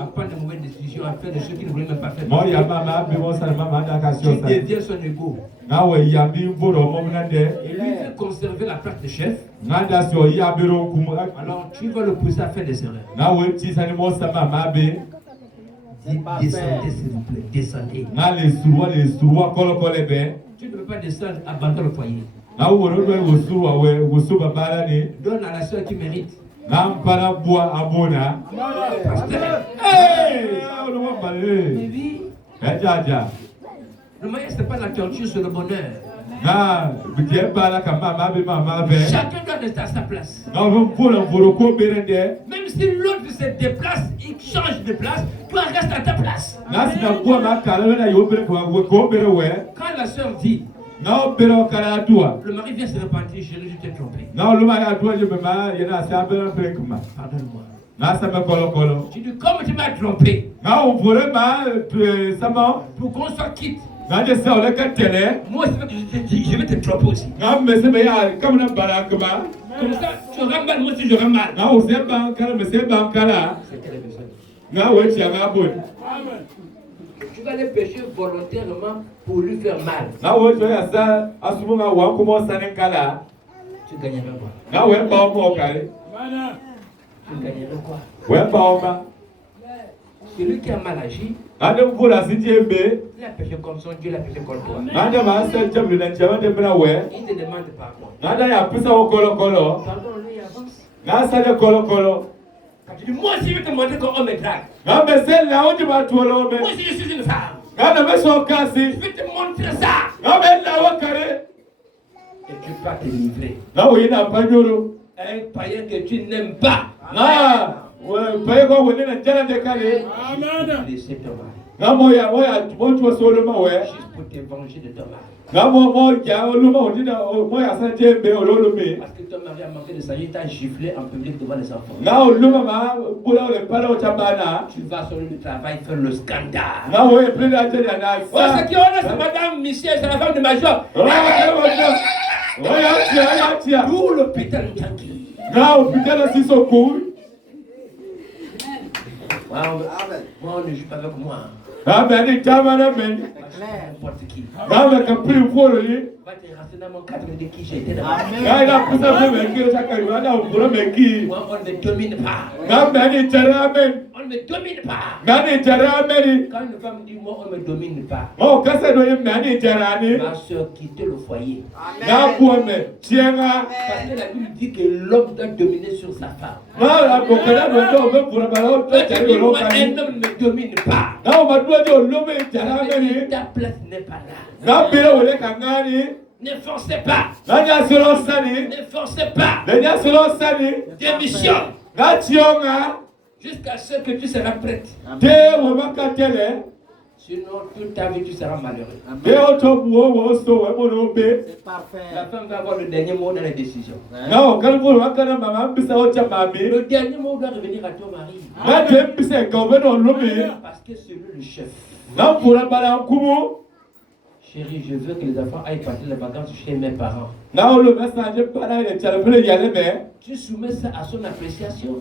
À prendre de mauvaises décisions, à faire des choses qu'il ne voulait même pas faire. Tu deviens son ego. Et lui veut conserver la place de chef. Alors tu vas le pousser à faire des erreurs. Descendez s'il vous plaît, descendez. Tu ne peux pas descendre, abandonne le foyer. Donne à la soeur qui mérite. Le mariage, ce n'est pas la torture, c'est le bonheur. Chacun doit rester à sa place. Même si l'autre se déplace, il change de place, toi reste à ta place. Quand la soeur dit, le mari vient se repentir, chérie, je t'ai trompé. Pardonne-moi. Tu dis, comme tu m'as trompé, pour qu'on soit quitte, moi aussi, je vais te tromper aussi. Comme ça, tu auras mal, moi aussi, j'aurai mal. Tu vas aller pécher volontairement pour lui faire mal. Tu gagneras quoi? Tu gagneras quoi? Celui qui a mal agi, il a péché contre son Dieu, il a péché contre toi. Il te demande pardon. Pardon, lui avance. Quand tu dis, moi aussi je vais te montrer qu'on me drague. Moi aussi je suis une femme. Je vais te montrer ça. Et tu vas te livrer. Un païen que tu n'aimes pas. Laissez ton mari. Juste pour te venger de ton mari. Parce que ton mari a manqué de sagesse, il t'a giflé en public devant les enfants. Tu vas sur le travail faire le scandale. Oh, ce qui est honnête, c'est madame Michel, c'est la femme de Major. Tout l'hôpital tranquille. Moi, on ne joue pas avec moi. N'importe qui. Va te rentrer dans mon cadre de qui j'étais là. Moi, on ne me domine pas. On ne me domine pas. Quand une femme dit moi, on ne me domine pas. Ma soeur quitte le foyer. Parce que la Bible dit que l'homme doit dominer sur sa femme. Moi, un homme ne me domine pas. Ta place n'est pas là. Ne forcez pas. Ne forcez pas. Démission. Jusqu'à ce que tu seras prête. Sinon, toute ta vie, tu seras malheureux. C'est parfait. La femme va avoir le dernier mot dans les décisions. Le dernier mot doit revenir à ton mari. Parce que c'est lui le chef. Chérie, je veux que les enfants aillent passer les vacances chez mes parents. Tu soumets ça à son appréciation.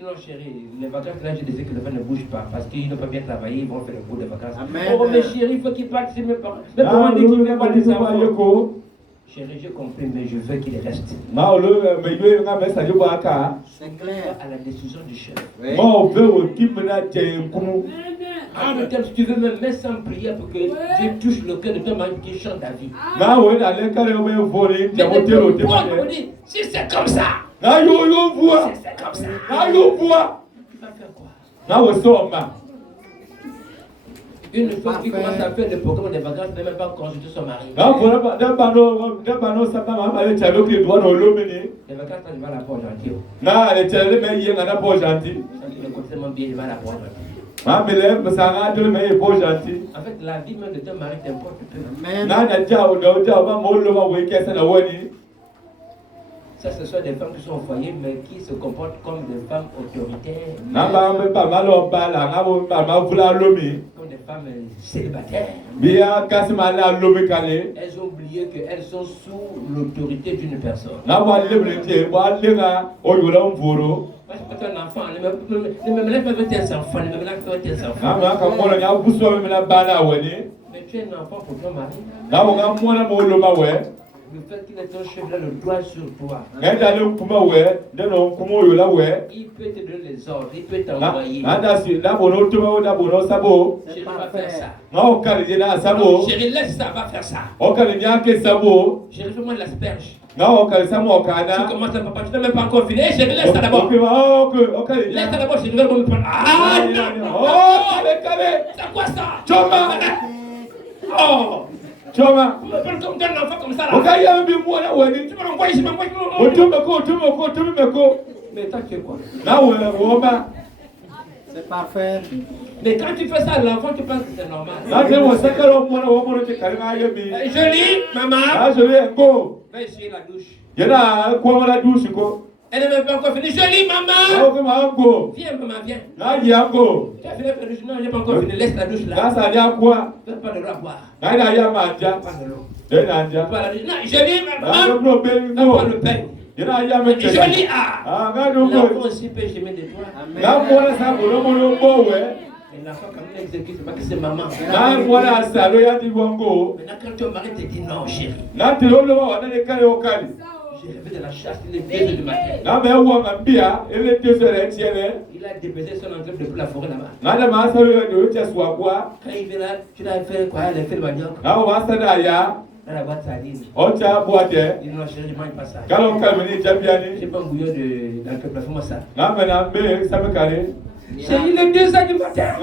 Non, chérie, les vacances là, je disais que les enfants ne bougent pas parce qu'ils n'ont pas bien travaillé, ils vont faire le cours de vacances. Amen. Oh, mais chérie, il faut qu'ils partent chez mes parents. Mes parents disent qu'ils veulent voir les enfants. Chérie, j'ai compris, mais je veux qu'il reste. C'est clair. À la décision du chef. Oui. Si tu veux me mettre sans prière pour que Dieu touche le cœur de ton mari qui chante ta vie. Si c'est comme ça, si c'est comme ça, tu vas faire quoi? Une fois qu'il commence à faire le programme des vacances, il n'a même pas consulté son mari. Les vacances, il va la voir gentil. Il est complètement bien, il va la voir gentil. En fait, la vie même de ton mari t'importe peu. Ça, ce sont des femmes qui sont au foyer, mais qui se comportent comme des femmes autoritaires. Comme des femmes célibataires. Elles ont oublié qu'elles sont sous l'autorité d'une personne. Moi, je peux être un enfant, ne me laisse pas être un enfant, ne me laisse pas être un enfant. Mais tu es un enfant pour ton mari. Le fait qu'il ait ton chef là, le doigt sur toi. Il peut te donner les ordres, il peut t'envoyer. Chérie, va faire ça. Chérie, laisse ça, va faire ça. Chérie, fais-moi de l'asperge. Tu commences à papa, tu n'as même pas encore fini. Chérie, laisse ça d'abord. Laisse ça d'abord, chérie, va me prendre. Ah, c'est quoi ça? Oh! Tu me parles comme d'un enfant comme ça là. Tu m'envoies ici, mais toi tu fais quoi? C'est parfait. Mais quand tu fais ça à l'enfant, tu penses que c'est normal. Jolie, maman. Va essuyer la douche. Elle n'est même pas encore finie. Jolie, maman. Viens, maman, viens. Tu as fini avec la douche? Non, je n'ai pas encore fini. Laisse la douche là. Tu n'as pas de droit à boire. Pas de l'eau. Non, jolie, maman. T'as pas le pain. Jolie, l'enfant aussi peut aimer de toi. Mais l'enfant, quand il exécute, c'est pas que c'est maman. Maintenant, quand ton mari te dit non, chérie. J'ai rêvé de la chasse, il est 2 heures du matin. Il a déposé son entrée depuis la forêt là-bas. Quand il vient là, tu l'as fait quoi? Il a fait le manioc. Dans la boîte sardine. Il dit non, chérie, je ne mange pas ça. J'ai pas un bouillon dans le plafond, moi ça. Chérie, il est 2 heures du matin.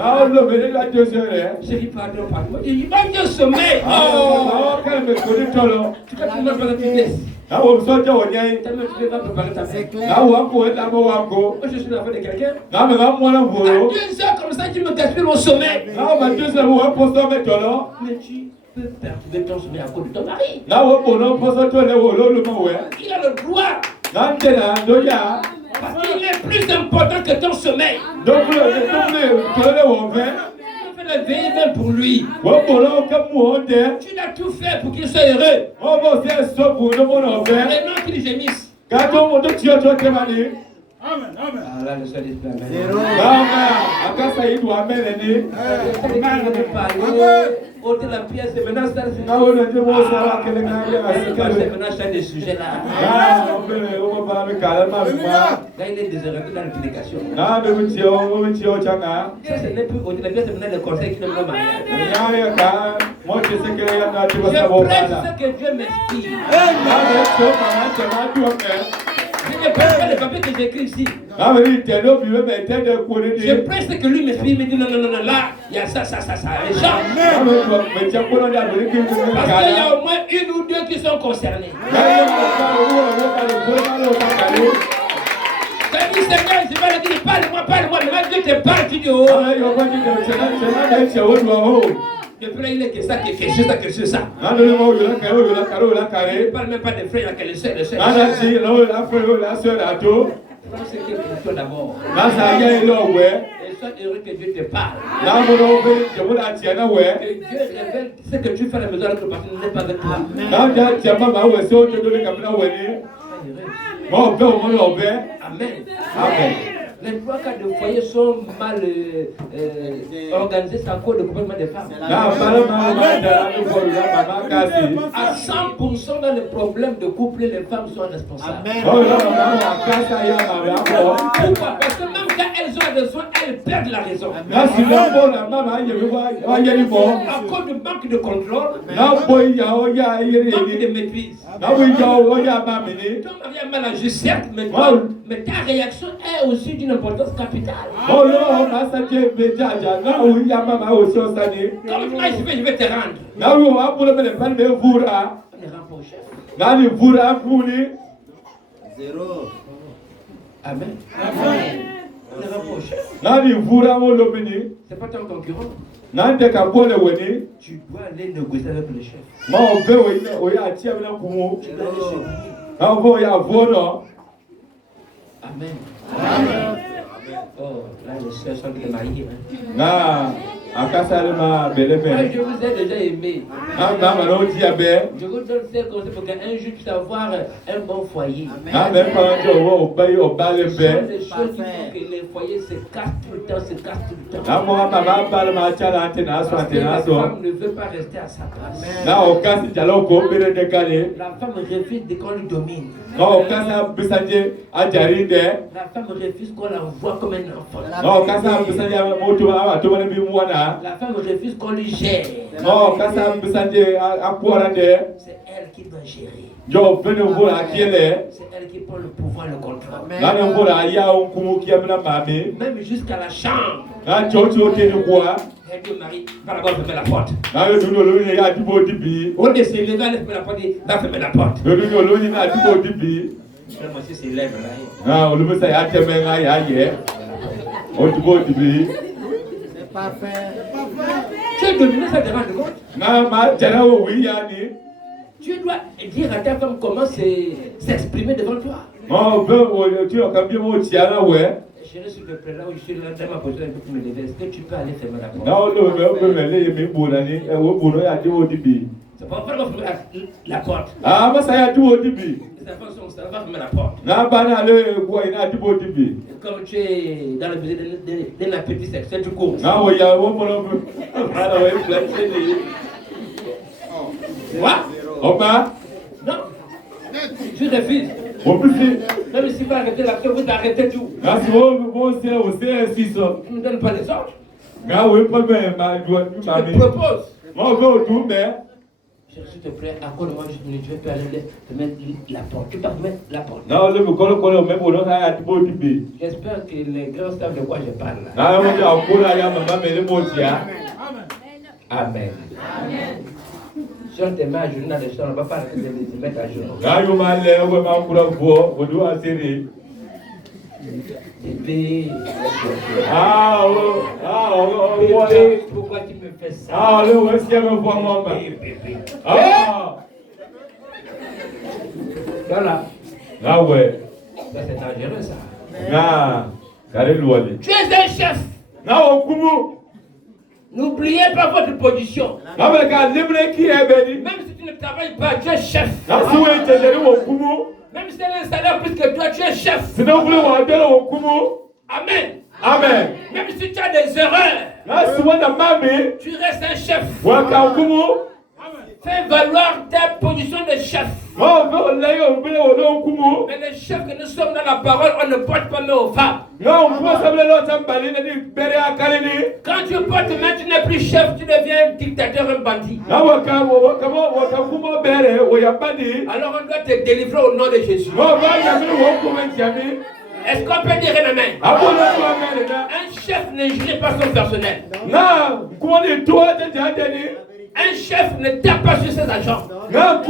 Chérie, pardon. Il manque de sommeil. Oh! Tu vas te mettre pendant que tu laisses. Tellement tu ne peux pas préparer ta fête. Moi, je suis l'enfant de quelqu'un. À 2 heures comme ça, tu me gaspilles mon sommeil. Mais tu peux perturber ton sommeil à cause de ton mari. Il a le droit. Parce qu'il est plus important que ton sommeil. Tu fais le veiller même pour lui. Tu l'as tout fait pour qu'il soit heureux. Maintenant qu'il gémisse. Amen. Amen. Là, le seul esprit. Ôtez la pièce, c'est maintenant ça. C'est maintenant ça des sujets là. Là, il est désorienté dans la prédication. Ça, ce n'est plus ôter la pièce, c'est maintenant le conseil qui donne le mariage. Je prêche ce que Dieu m'inspire. Je ne prêche pas les papiers que j'écris ici. Je prêche ce que lui m'inspire, il me dit non, là, il y a ça. Les gens. Parce qu'il y a au moins 1 ou 2 qui sont concernés. T'as dit, Seigneur, je vais le dire, parle-moi. Le mec dit, te parle, tu dis, oh. Depuis là, il est que ça, que ça. Il ne parle même pas des frères, il a que les soeurs. C'est quelque d'abord. Et sois heureux que Dieu te parle. Que Dieu révèle ce que tu fais à la maison avec le partenaire n'est pas avec toi. Amen. Les 3 quarts de foyers sont mal organisés, c'est à cause de complètement des femmes. À 100% dans les problèmes de couple, les femmes sont responsables. Pourquoi? Parce que même quand elles ont raison, elles perdent la raison. À cause du manque de contrôle, manque de maîtrise. Ton mari a mal agi, certes, mais ta réaction est aussi d'une importance capitale. Comme tu m'as dit, je vais te rendre. On ne rend pas au chef. 0. Amen. On ne rend pas au chef. C'est pas ton concurrent. Tu dois aller négocier avec le chef. Tu dois aller chez lui. Amen. Oh, là, les soeurs sont des mariés. Moi, je vous ai déjà aimé. Je vous donne ces conseils pour qu'un jour tu puisses avoir un bon foyer. Ce sont des choses qui font que les foyers se cassent tout le temps, Parce que la femme ne veut pas rester à sa place. La femme refuse qu'on lui domine. La femme refuse qu'on la voit comme un enfant. La femme refuse qu'on lui gère. C'est elle qui doit gérer. C'est elle qui prend le pouvoir, le contrôle. Même jusqu'à la chambre. Elle dit au mari, va là-bas fermer la porte. On ne se lève, elle ferme la porte, va fermer la porte. Moi aussi, c'est lève là. C'est parfait. Tu es dominé, ça te rend compte? Tu dois dire à ta femme comment s'exprimer devant toi. Chérie, s'il te plaît, là où je suis là, dans ma position, pour me lever, est-ce que tu peux aller fermer la porte? C'est pas vraiment fermer la porte. Les enfants sont ça va fermer la porte. Comme tu es dans le musée de la petite section, tu cours. Quoi? Non. Je refuse. Même si vous arrêtez l'action, vous arrêtez tout. Tu ne me donnes pas les ordres. Je te propose. S'il te plaît, accorde-moi juste une minute, je vais te aller te mettre la porte. Tu peux mettre la porte. J'espère que les grands savent de quoi je parle là. Amen. Si on te met à genoux dans les champs, on ne va pas arrêter de les mettre à genoux. Bébé, pourquoi tu me fais ça? Bébé. Voilà. Ça c'est dangereux ça. Tu es un chef. N'oubliez pas votre position. Même si tu ne travailles pas, tu es chef. Même si tu as un salaire plus que toi, tu es chef. Amen. Même si tu as des erreurs, tu restes un chef. Fais valoir ta position de chef. Mais les chefs que nous sommes dans la parole, on ne porte pas main aux femmes. Quand tu portes main, tu n'es plus chef, tu deviens un dictateur, un bandit. Alors on doit te délivrer au nom de Jésus. Est-ce qu'on peut dire amen? Un chef ne gère pas son personnel. Un chef ne tape pas sur ses agents. Un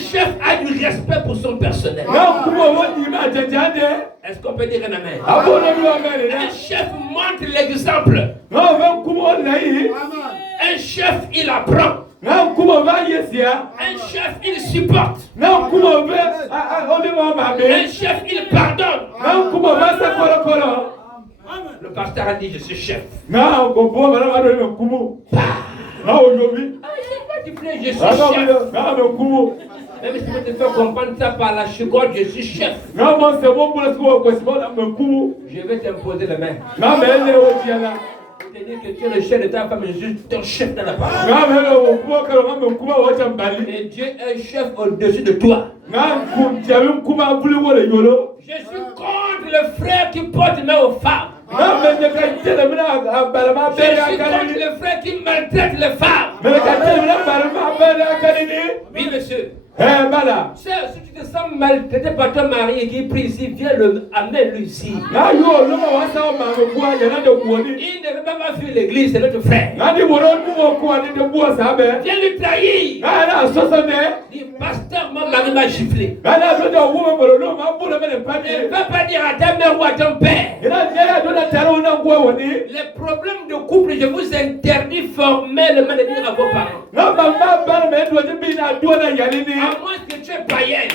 chef a du respect pour son personnel. Est-ce qu'on peut dire un amen? Un chef montre l'exemple. Un chef, il apprend. Un chef, il supporte. Un chef, il pardonne. Le pasteur a dit, je suis chef. Je suis chef. Même si tu te fais comprendre ça par la chicotte, je suis chef. Je vais t'imposer les mains. C'est-à-dire que tu es le chef de ta femme, je suis ton chef de la parole. Et Dieu est chef au-dessus de toi. Je suis contre le frère qui porte main aux femmes. Je suis contre le frère qui maltraite les femmes. Oui, monsieur. Si tu te sens maltraité par ton mari et qu'il prie ici, viens le amener lui ici. Il ne veut pas fuir l'église, c'est notre frère. Viens lui trahir. Dis, pasteur, mon mari m'a giflé. Ne va pas dire à ta mère ou à ton père. Les problèmes de couple, je vous interdis formellement de dire à vos parents. À moins que tu es païen.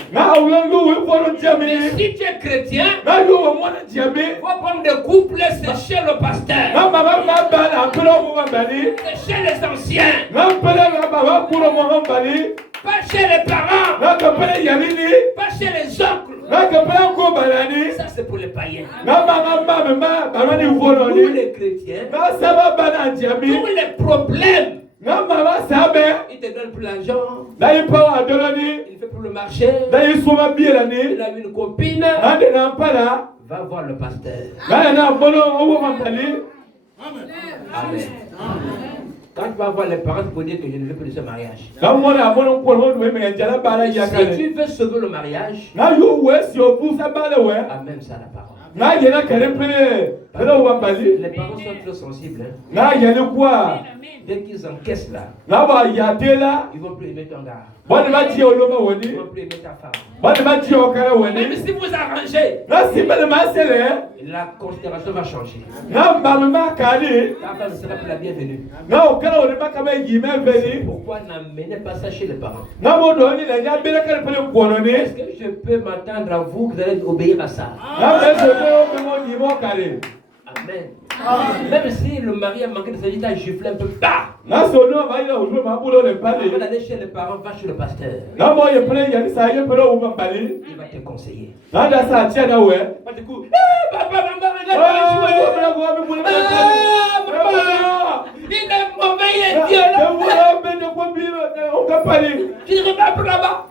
Mais si tu es chrétien, vos problèmes de couple, c'est chez le pasteur. C'est chez les anciens. Pas chez les parents. Pas chez les oncles. Ça c'est pour les païens. Pour les chrétiens, pour les problèmes, il te donne plus l'argent. Il fait pour le marché. Il a une copine. Va voir le pasteur. Amen. Quand tu vas voir les parents, tu peux dire que je ne veux plus de ce mariage. Si tu veux sauver le mariage, amène ça à la parole. Les parents sont trop sensibles. Dès qu'ils encaissent là, ils vont plus aimer ton gars. Ils vont plus aimer ta femme. Même si vous arrangez, la considération va changer. Ta femme ne sera plus la bienvenue. Pourquoi n'amenez pas ça chez les parents? Est-ce que je peux m'attendre à vous que vous allez obéir à ça? Amen. Même si le mari a manqué de sagesse, il a giflé un peu. Avant d'aller chez les parents, va chez le pasteur. Il va te conseiller. Pas du coup. Papa, maman, il est mauvais, il est violent. Tu ne vas pas là-bas.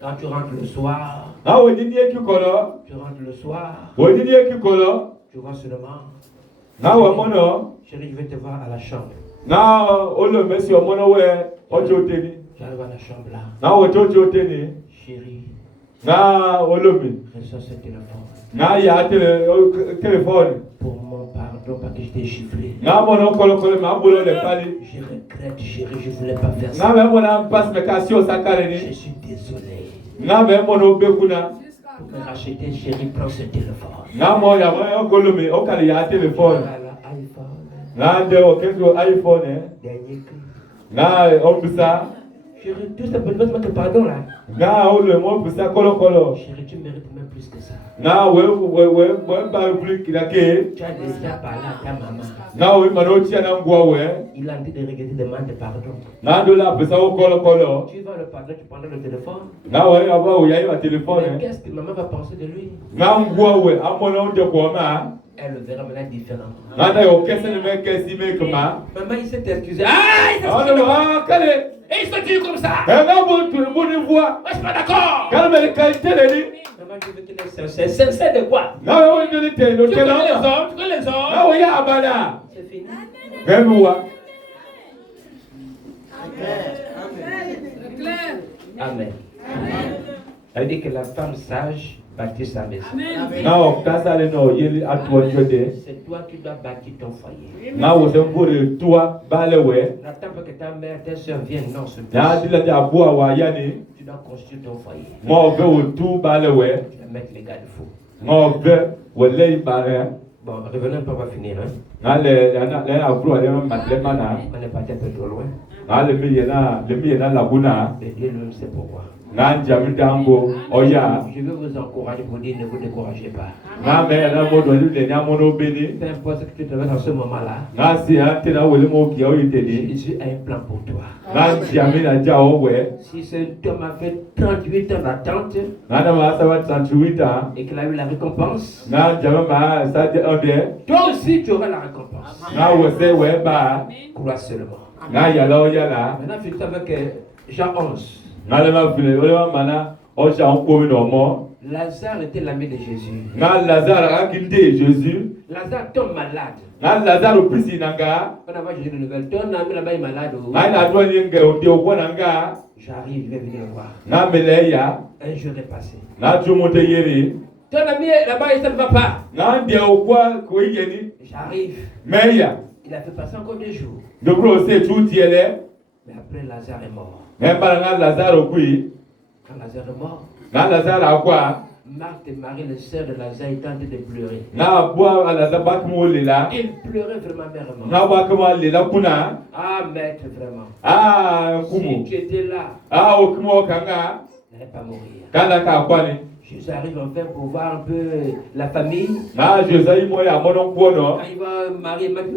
Quand tu rentres le soir, tu rentres le soir, tu vois seulement, chérie, je vais te voir à la chambre. J'arrive à la chambre là. Chérie, reçois ce téléphone. Pour mon pardon parce que je t'ai giflé. Je regrette, chérie, je ne voulais pas faire ça. Je suis désolé. Pour me racheter, chérie, prends ce téléphone. iPhone. Dernier cri. Chérie, tout simplement que pardon là. Chérie, tu mérites même plus que ça. Tu as déjà parlé à ta maman. Il a envie de regretter, demande pardon. Tu vas le pardonner, tu prendras le téléphone. Mais qu'est-ce que maman va penser de lui? Elle le verra maintenant différemment. Maman, il s'est excusé. Ah, il s'est excusé. Et il se dit comme ça. Moi, je suis pas d'accord. Maman, je veux qu'il est sincère. Sincère de quoi? Tu connais les hommes. C'est fini. Amen. Elle dit que la femme sage bâtit sa maison. C'est toi qui dois bâtir ton foyer. N'attends pas que ta mère, tes soeurs viennent. Non, ce tu dois construire ton foyer. Tu dois mettre les garde-fous. Bon, revenons pas, on va finir. On est parti un peu trop loin. Mais Dieu lui-même sait pourquoi. Je veux vous encourager pour dire ne vous découragez pas. Peu importe ce que tu traverses en ce moment-là, Jésus a un plan pour toi. Si cet homme a fait 38 ans d'attente et qu'il a eu la récompense, toi aussi tu auras la récompense. Crois seulement. Maintenant, fais-toi avec Jean 11. Lazare était l'ami de Jésus. Lazare tombe malade. On a Jésus de nouvelle. Ton ami là-bas est malade. J'arrive, je vais venir le voir. Un jour est passé. Ton ami là-bas, il ne va pas. J'arrive. Il a fait passer encore 2 jours. Mais après, Lazare est mort. Quand Lazare est mort, Marthe et Marie, les sœurs de Lazare, étaient en train de pleurer. Ils pleuraient vraiment amèrement. Ah, maître, vraiment. Si tu étais là, il n'allait pas mourir. Jésus arrive enfin pour voir un peu la famille. Quand il va Marie et Marthe,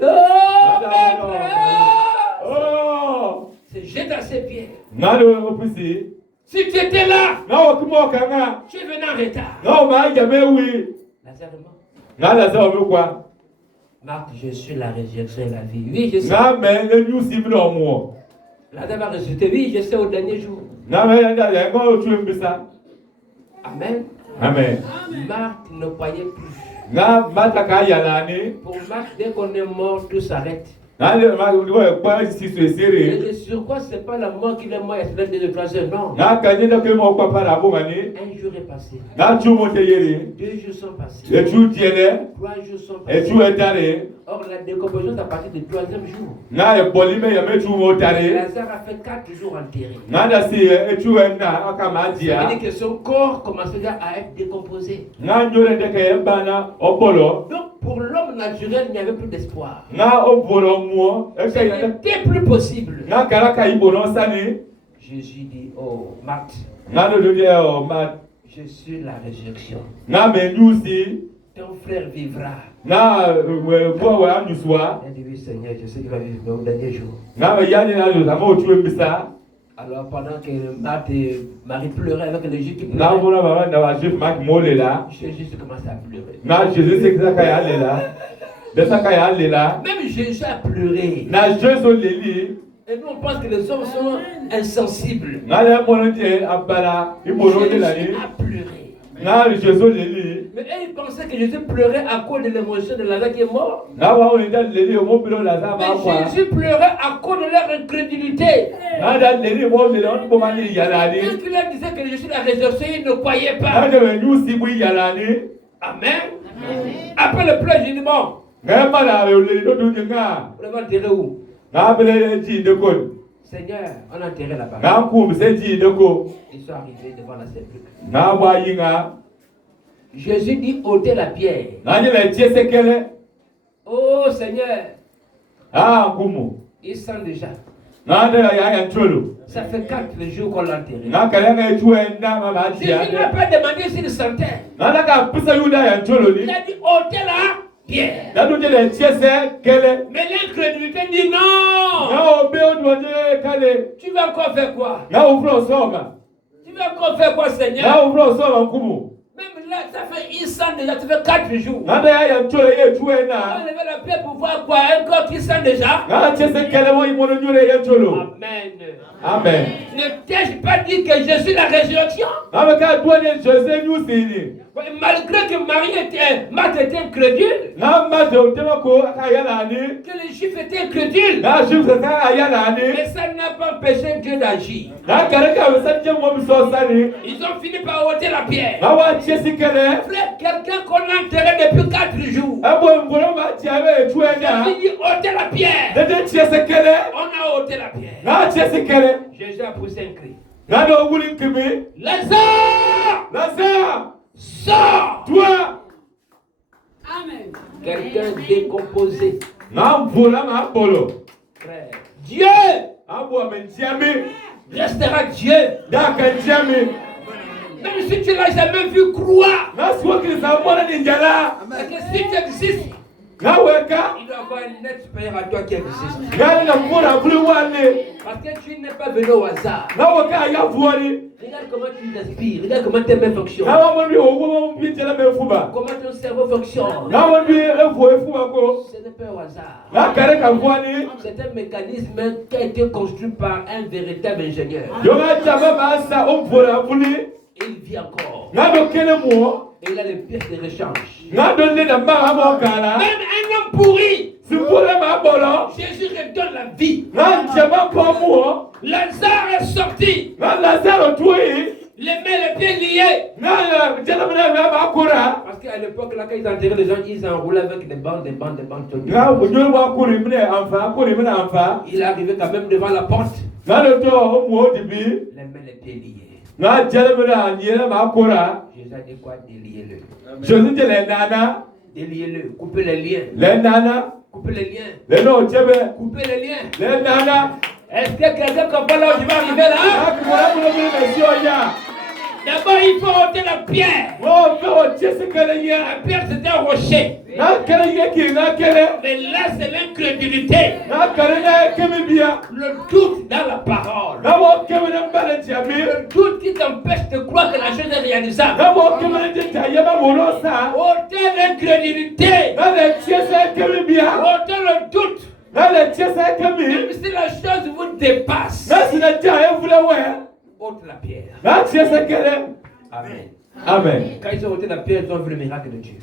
c'est jette à ses pieds. Si tu étais là, tu es venu en retard. Lazare est mort. Marthe, je suis la résurrection et la vie. Oui, je sais. Lazare va ressusciter. Oui, je sais au dernier jour. Amen. Marthe ne croyait plus. Pour Marthe, dès qu'on est mort, tout s'arrête. Et sur quoi c'est pas la mort qui est mort, il y a 2 3 heures, non. Un jour est passé. 2 jours sont passés. 3 jours sont passés. Or, la décomposition est à partir du 3e jour. Lazare a fait 4 jours enterré. Ça veut dire que son corps commençait à être décomposé. Donc, pour l'homme naturel, il n'y avait plus d'espoir. Ce n'était plus possible. Jésus dit, oh, Marthe, je suis la résurrection. Ton frère vivra. Il a dit, oui, Seigneur, je sais qu'il va vivre au dernier jour. Alors, pendant que Marthe et Marie pleuraient avec les Juifs qui pleuraient, Jésus commence à pleurer. Même Jésus a pleuré. Et nous, on pense que les hommes sont insensibles. Jésus a pleuré. Mais ils pensaient que Jésus pleurait à cause de l'émotion de Lazare qui est mort. Mais Jésus pleurait à cause de leur incrédulité. Quand il leur disait que je suis la résurrection, ils ne croyaient pas. Amen. Après le pleur, j'ai dit bon. Vous l'avez enterré où? Seigneur, on a enterré là-bas. Ils sont arrivés devant la sépulcre. Jésus dit ôtez la pierre. Oh Seigneur. Il sent déjà. Ça fait 4 jours qu'on l'a enterré. Jésus n'a pas demandé s'il sentait. Il a dit ôtez la pierre. Mais l'incrédulité dit non. Tu vas encore faire quoi? Tu vas encore faire quoi, Seigneur? Même là, ça fait il sent déjà, ça fait 4 jours. On levait la pierre pour voir quoi? Un corps qui sent déjà. Amen. Ne t'ai-je pas dit que je suis la résurrection? Malgré que Marthe était incrédule, que les Juifs étaient incrédules, mais ça n'a pas empêché Dieu d'agir. Ils ont fini par ôter la pierre. Frère, quelqu'un qu'on a enterré depuis 4 jours, il dit ôtez la pierre. On a ôté la pierre. Jésus a poussé un cri. Lazare, sors. Toi. Amen. Quelqu'un décomposé. Frère, Dieu restera Dieu. Même si tu ne l'as jamais vu, croire. Parce que si tu existes, il doit avoir un être supérieur à toi qui existe. Parce que tu n'es pas venu au hasard. Regarde comment tu respires, regarde comment tes mains fonctionnent. Comment ton cerveau fonctionne. Ce n'est pas au hasard. C'est un mécanisme qui a été construit par un véritable ingénieur. Il vit encore. Et il a les pièces de rechange. Même un homme pourri, Jésus redonne la vie. Lazare est sorti. Les mains, les pieds liés. Parce qu'à l'époque, là, quand ils enterraient les gens, ils enroulaient avec des bandes. Il est arrivé quand même devant la porte. Les mains, les pieds liés. Jésus a dit quoi? Déliez-le. Déliez-le. Coupez les liens. Coupez les liens. Coupez les liens. Est-ce que quelqu'un comprend là où je vais arriver là? D'abord, il faut ôter la pierre. La pierre, c'est un rocher. Mais là, c'est l'incrédulité. Le doute dans la parole. Le doute qui t'empêche de croire que la chose est réalisable. Ôter l'incrédulité. Ôter le doute. Même si la chose vous dépasse, ôte la pierre. Amen. Amen. Quand ils ont ôté la pierre, ils ont vu le miracle de Dieu.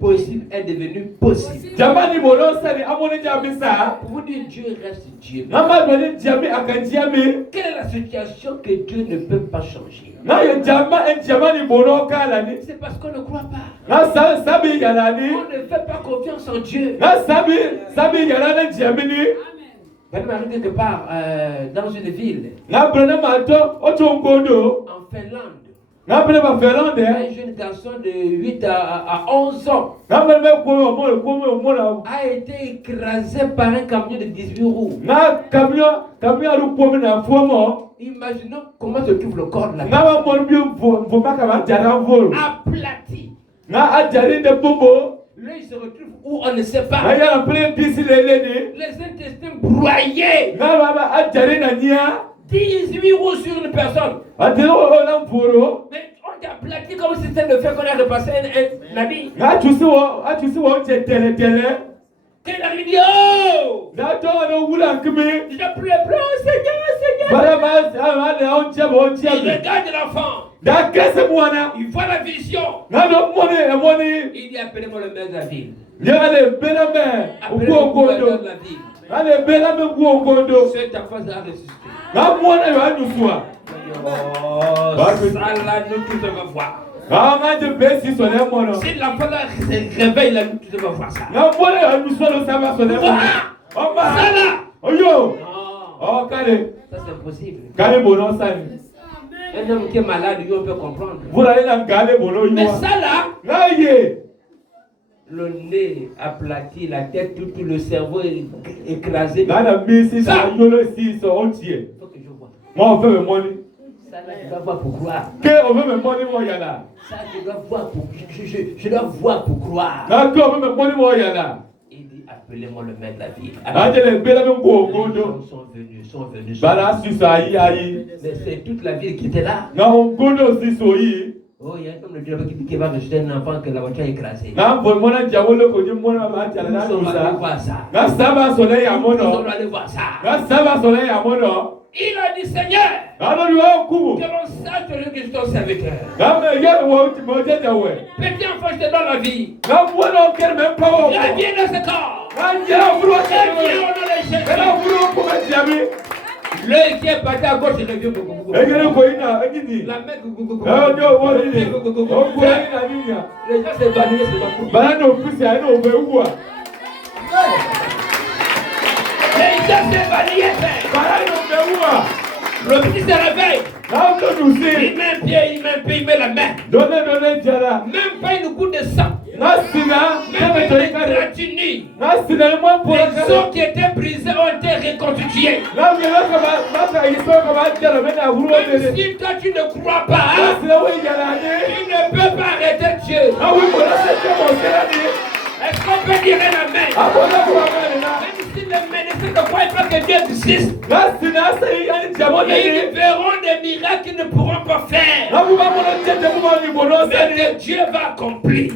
Possible est devenu possible. Pour vous dire, Dieu reste Dieu. Quelle est la situation que Dieu ne peut pas changer? C'est parce qu'on ne croit pas. On ne fait pas confiance en Dieu. Elle m'arrive quelque part dans une ville. En Finlande. Un jeune garçon de 8 à 11 ans a été écrasé par un camion de 18 roues. Imaginons comment se trouve le corps là. Aplati. Là, il se retrouve où on ne sait pas. Les intestins broyés. 18 roues sur une personne. Mais on t'a aplati comme si c'était le fait qu'on a repassé un habit. Quand il arrive, oh! Je pleure, Seigneur. Il regarde l'enfant. Il voit la vision. Il dit, appelez-moi le maire de la ville. Appelez-moi le gouverneur de la ville. Cet enfant a ressuscité. Ça là, nous tous on va voir. Si l'enfant là se réveille, là, nous tous on va voir ça. Ça là. Ça c'est impossible. Un homme qui est malade, lui, on peut comprendre. Mais ça là, le nez aplati, la tête, tout le cerveau écrasé. Ça, il faut que je vois. Ça là, tu dois voir pour croire. Ça, tu dois voir pour... Je dois voir pour croire. Il dit, appelez-moi le maire de la ville. Les gens sont venus. Mais c'est toute la ville qui était là. Oh, il y a comme le diable qui va rejeter un enfant que la voiture a écrasé. Ils sont allés voir ça. Il a dit, Seigneur, que l'on sache que je suis ton serviteur. Petit enfant, je te donne la vie. Reviens dans ce corps. Reviens au nom de Jésus. L'œil qui est parti à gauche, il revient beaucoup. La main, beaucoup. Les gens s'évanouissent, c'est pas cool. Les gens s'évanouissent. Le petit se réveille. Il met un pied, il met la main. Même pas une goutte de sang. Les os qui étaient brisés ont été reconstitués. Même si toi tu ne crois pas, tu ne peux pas arrêter Dieu. Est-ce qu'on peut dire un amen? Même si les ministres ne croient pas que Dieu existe, ils verront des miracles qu'ils ne pourront pas faire. Mais que Dieu va accomplir.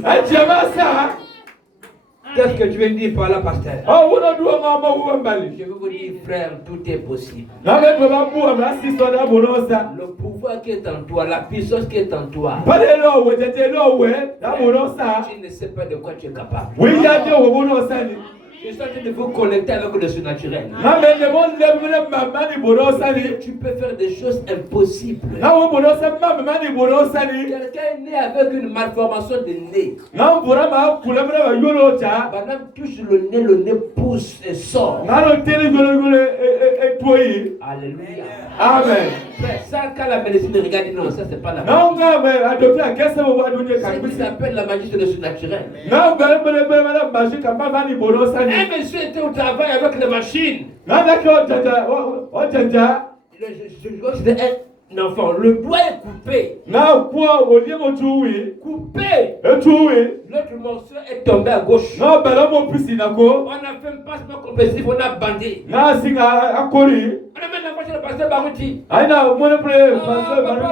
Qu'est-ce que tu veux dire par là, pasteur? Je veux vous dire, frère, tout est possible. Le pouvoir qui est en toi, la puissance qui est en toi, tu ne sais pas de quoi tu es capable. Je suis en train de vous connecter avec le surnaturel. Tu peux faire des choses impossibles. Quelqu'un est né avec une malformation de nez. Madame touche le nez pousse et sort. Alléluia. Amen. Ça, quand la médecine regarde, non, ça c'est pas la magie. C'est ce qui s'appelle la magie de le surnaturel. Un monsieur était au travail avec les machines. Je vois que c'était un enfant. Le doigt est coupé. Coupé. L'autre morceau est tombé à gauche. On a fait un passement compressif, on a bandé. On a mis la voiture de pasteur Barouti. Papa,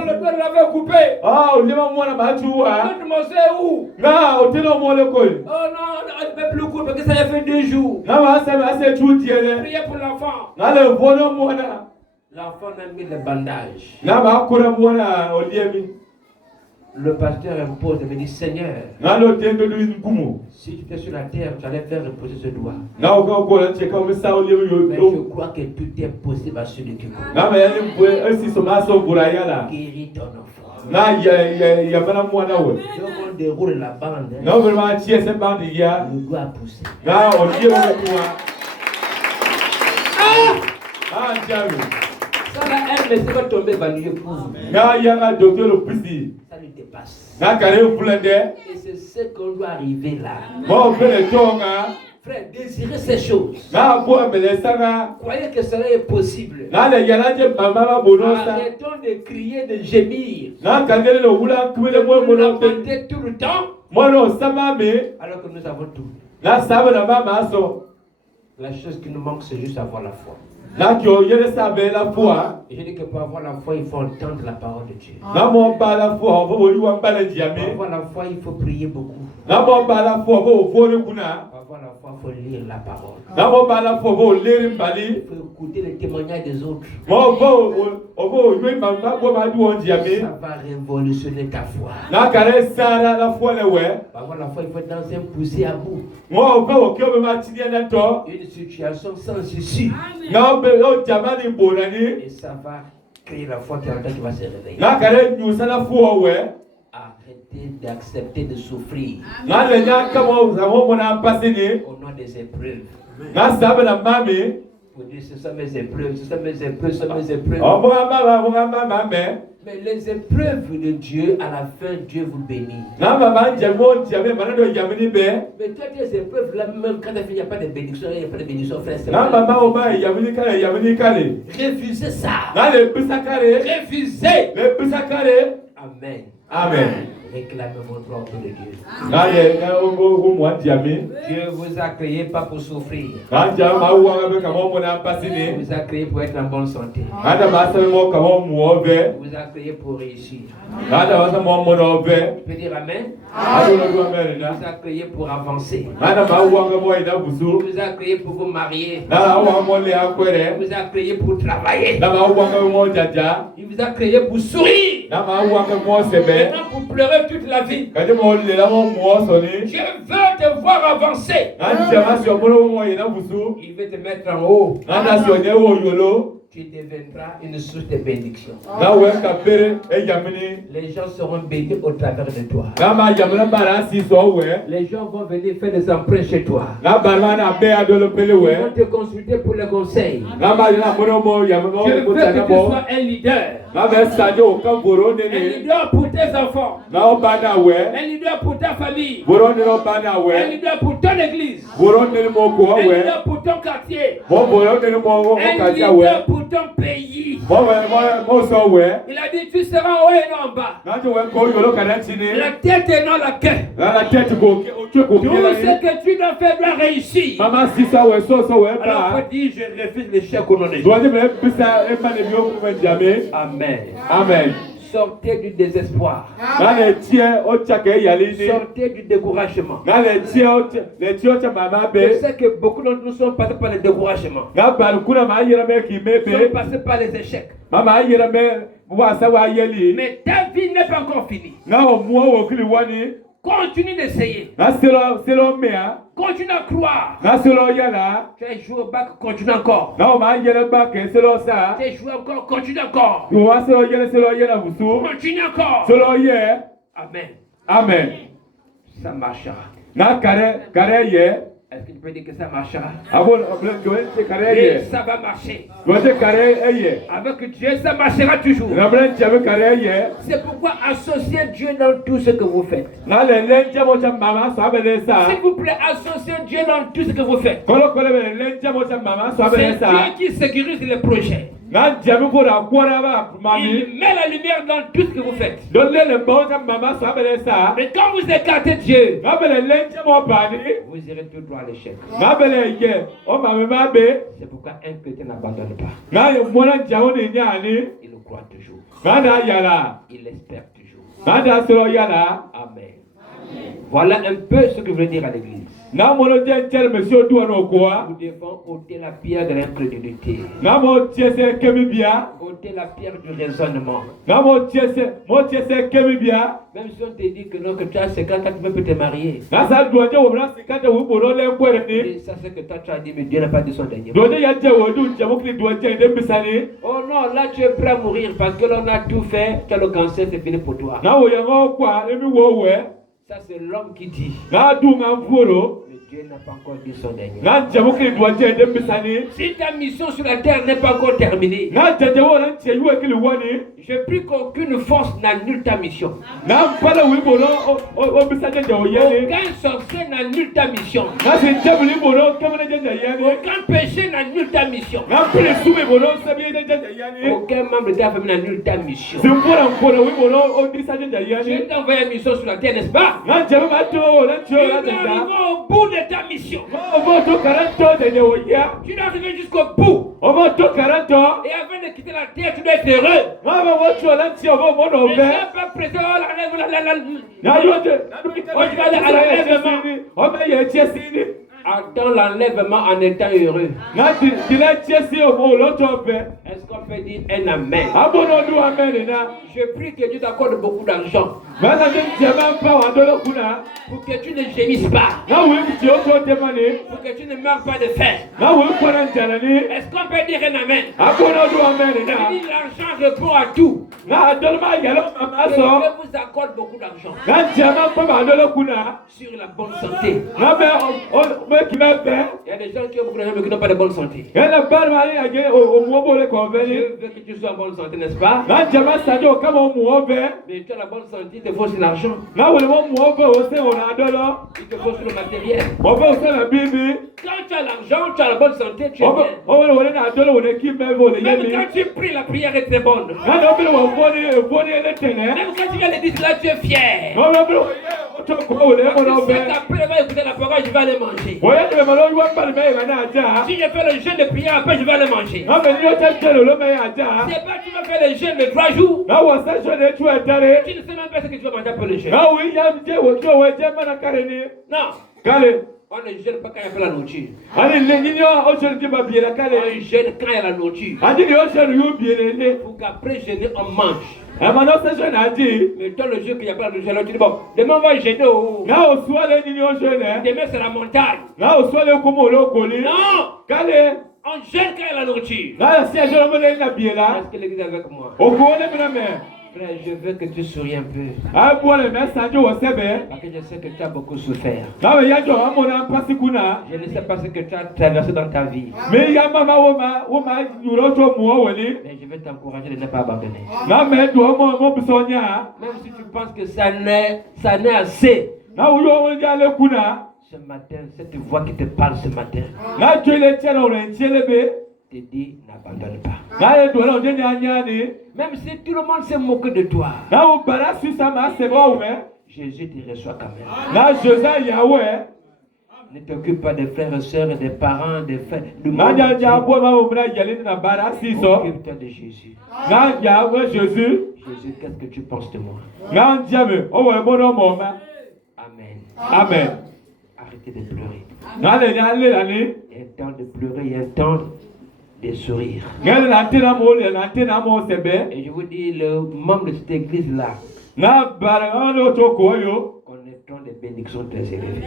le doigt l'avait coupé. L'autre morceau est où? Oh non, on ne peut plus couper parce que ça a fait 2 jours. Priez pour l'enfant. L'enfant a mis le bandage. Le pasteur impose et me dit, Seigneur, si tu étais sur la terre, tu allais faire reposer ce doigt. Mais je crois que tout est possible à celui qui croit. Guéris ton enfant. Donc on déroule la bande. Le doigt a poussé. Ça va un monsieur va tomber vanilleux pour vous. Ça lui dépasse. Et c'est ce qu'on doit arriver là. Frère, désirez ces choses. Croyez que cela est possible. Arrêtons de crier, de gémir. De lamenter tout le temps. Alors que nous avons tout. La chose qui nous manque, c'est juste avoir la foi. Et je dis que pour avoir la foi, il faut entendre la parole de Dieu. Pour avoir la foi, il faut prier beaucoup. Pour avoir la foi, il faut lire la parole. Il faut écouter les témoignages des autres. Ça va révolutionner ta foi. Pour avoir la foi, il faut être dans un poussé à bout. Une situation sans issue. Et ça va créer la foi qui va se réveiller. Arrêtez d'accepter de souffrir au nom des épreuves. Vous dites, ce sont mes épreuves, ce sont mes épreuves, ce sont mes épreuves. Mais les épreuves de Dieu, à la fin, Dieu vous bénit. Mais toi, tes épreuves, là, même quand il n'y a pas de bénédiction, il n'y a pas de bénédiction, frère. Refusez ça. Refusez. Amen. Amen. Réclamez votre ordre de Dieu. Dieu vous a créé pas pour souffrir. Il vous a créé pour être en bonne santé. Il vous a créé pour réussir. Tu peux dire Amen? Il vous a créé pour avancer. Il vous a créé pour vous marier. Il vous a créé pour travailler. Il vous a créé pour sourire. Maintenant pour pleurer toute la vie. Dieu veut te voir avancer. Il veut te mettre en haut. Tu deviendras une source de bénédiction. Les gens seront bénis au travers de toi. Les gens vont venir faire des emprunts chez toi. Ils vont te consulter pour les conseils. Je veux que tu sois un leader. leader pour tes enfants. Un leader pour ta famille. Un leader pour ton église. Un leader pour ton quartier. Un leader pour ton pays. Il a dit tu seras en haut et non en bas. La tête et non la queue. Tout ce que tu dois faire doit réussir. Alors faut dire je refuse l'échec au nom de Jésus. Amen. Amen. Sortez du désespoir. Sortez du découragement. Je sais que beaucoup d'entre nous sont passés par le découragement. Sont passés par les échecs. Mais ta vie n'est pas encore finie. Continue d'essayer. Continue à croire. Tu as joué au bac, continue encore. Tu as joué encore, continue encore. Continue encore. Amen. Amen. Ça marchera. Est-ce que tu peux dire que ça marchera? Et ça va marcher. Avec Dieu, ça marchera toujours. C'est pourquoi associez Dieu dans tout ce que vous faites. S'il vous plaît, associez Dieu dans tout ce que vous faites. C'est Dieu qui sécurise les projets. Il met la lumière dans tout ce que vous faites. Mais quand vous écartez Dieu, vous irez tout droit à l'échec. C'est pourquoi un chrétien n'abandonne pas. Il le croit toujours. Il espère toujours. Amen. Voilà un peu ce que je veux dire à l'église. Nous devons ôter la pierre de l'incrédulité. Ôter la pierre du raisonnement. Même si on te dit que non, que tu as 50 ans, tu peux te marier. Et ça c'est que toi tu as dit, mais Dieu n'a pas dit son dernier. Oh non, là tu es prêt à mourir parce que l'on a tout fait, tu as le cancer, c'est fini pour toi. Ça c'est l'homme qui dit. Mais Dieu n'a pas encore dit son dernier. Si ta mission sur la terre n'est pas encore terminée, je prie qu'aucune force n'annule ta mission. Aucun sorcier n'annule ta mission. Aucun péché n'annule ta mission. Aucun membre de ta famille n'annule ta mission. Dieu t'a envoyé une mission sur la terre, n'est-ce pas? Tu dois arriver au bout de ta mission. Tu dois arriver jusqu'au bout. Et avant de quitter la terre, tu dois être heureux. Mais tu n'es pas prêt à l'enlèvement. Attends l'enlèvement en étant heureux. Est-ce qu'on peut dire un amen? Je prie que Dieu t'accorde beaucoup d'argent pour que tu ne gémisses pas, pour que tu ne meurs pas de faim. Est-ce qu'on peut dire un amen? Il dit l'argent répond à tout. Dieu vous accorde beaucoup d'argent sur la bonne santé. Il y a des gens qui ont beaucoup d'argent mais qui n'ont pas de bonne santé. Je veux que tu sois en bonne santé, n'est-ce pas? Mais tu as la bonne santé, il te faut aussi l'argent. Il te faut aussi le matériel. Quand tu as l'argent, tu as la bonne santé, tu es bien. Même quand tu pries, la prière est très bonne. Même quand tu viens à l'église, là tu es fier. Tu sais qu'après, va écouter la parole, je vais aller manger. Si je fais le jeûne de prière, après je vais aller manger. C'est pas tu vas faire le jeûne de 3 jours. Tu ne sais même pas ce que tu vas manger pour le jeûne. Non. On ne gêne pas quand il y a la nourriture. On gêne quand il y a la nourriture. Pour qu'après gêner, on mange. Mais toi le jour qu'il n'y a pas la nourriture, alors tu dis bon, demain on va gêner. Demain c'est la montagne. Non. On gêne quand il y a la nourriture. Est-ce que l'église est avec moi? Frère, je veux que tu souris un peu. Ah, bon, le message au sebe. Parce que je sais que tu as beaucoup souffert. Na me yajo amona pasikuna. Je ne sais pas ce que tu as traversé dans ta vie. Me ya mama woma yuroto muo weli. Mais je vais t'encourager de ne pas abandonner. Na me do mo bisonya. Même si tu penses que ça n'est assez. Na uyo wonja le kuna. Ce matin, cette voix qui te parle ce matin. Na jele chelo renchelebe. Te dit n'abandonne pas. Na do la onyanya nyani. Même si tout le monde s'est moqué de toi. Na o bara susa ma sebo oume. Jésus te reçoit quand même. Na Jésus Yahweh. Ne t'occupe pas des frères et sœurs et des parents, des frères. Occupe-toi de Jésus. Jésus, Jésus, qu'est-ce que tu penses de moi? Amen. Amen. Arrêtez de pleurer. Il y a un temps de pleurer, il y a un temps de sourire. Et je vous dis, le membre de cette église-là, connaîtront des bénédictions très élevées.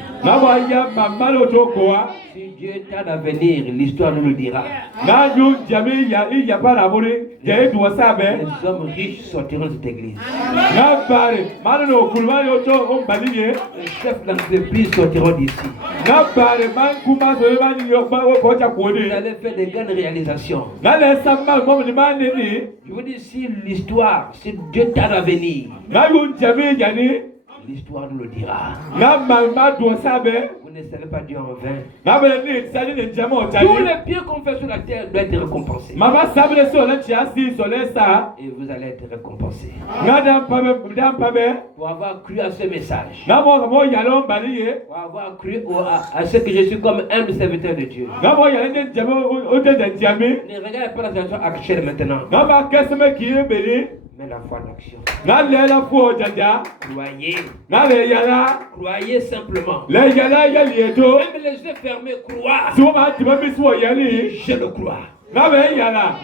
Si Dieu t'a d'avenir, l'histoire nous le dira. Les hommes riches sortiront de cette église. Les chefs d'entreprise sortiront d'ici. Vous allez faire des grandes réalisations. Je vous dis, si l'histoire, si Dieu t'a d'avenir, l'histoire nous le dira. Vous ne savez pas Dieu en vain. Tous les biens qu'on fait sur la terre doivent être récompensés. Et vous allez être récompensés. Pour avoir cru à ce message. Pour avoir cru à ce que je suis comme humble serviteur de Dieu. Ne regardez pas la situation actuelle maintenant. Mais la foi en action. Croyez simplement. Même les yeux fermés, croient. Je le crois.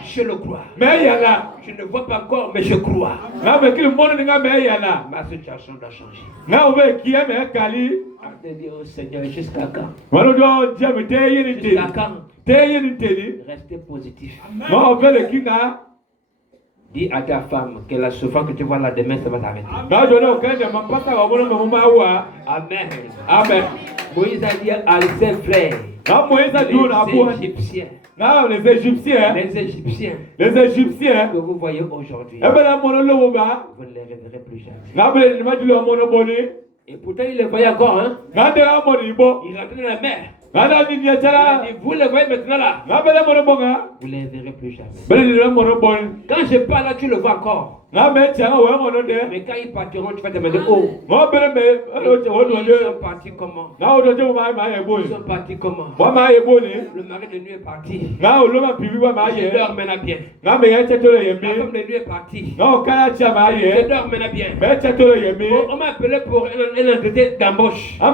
Je le crois. Je ne vois pas encore, mais je crois. Ma situation doit changer. Oh Seigneur, jusqu'à quand? Jusqu'à quand? Restez positif. Dis à ta femme que la souffrance que tu vois là demain, ça va s'arrêter. Amen. Amen. Moïse a dit à ses frères, les Égyptiens que vous voyez aujourd'hui, vous ne les reverrez plus jamais. Et pourtant il les voyait encore, hein? Il rentrait dans la mer. Il a dit, vous les voyez maintenant là. Vous ne les verrez plus jamais. Quand je parle là, tu le vois encore. Mais quand ils partiront, tu vas te demander, oh. Ils sont partis comment? Ils sont partis comment? Le mari de nuit est parti. Il dort maintenant bien. La femme de nuit est partie. Il dort maintenant bien. On m'a appelé pour un entretien d'embauche. Oh,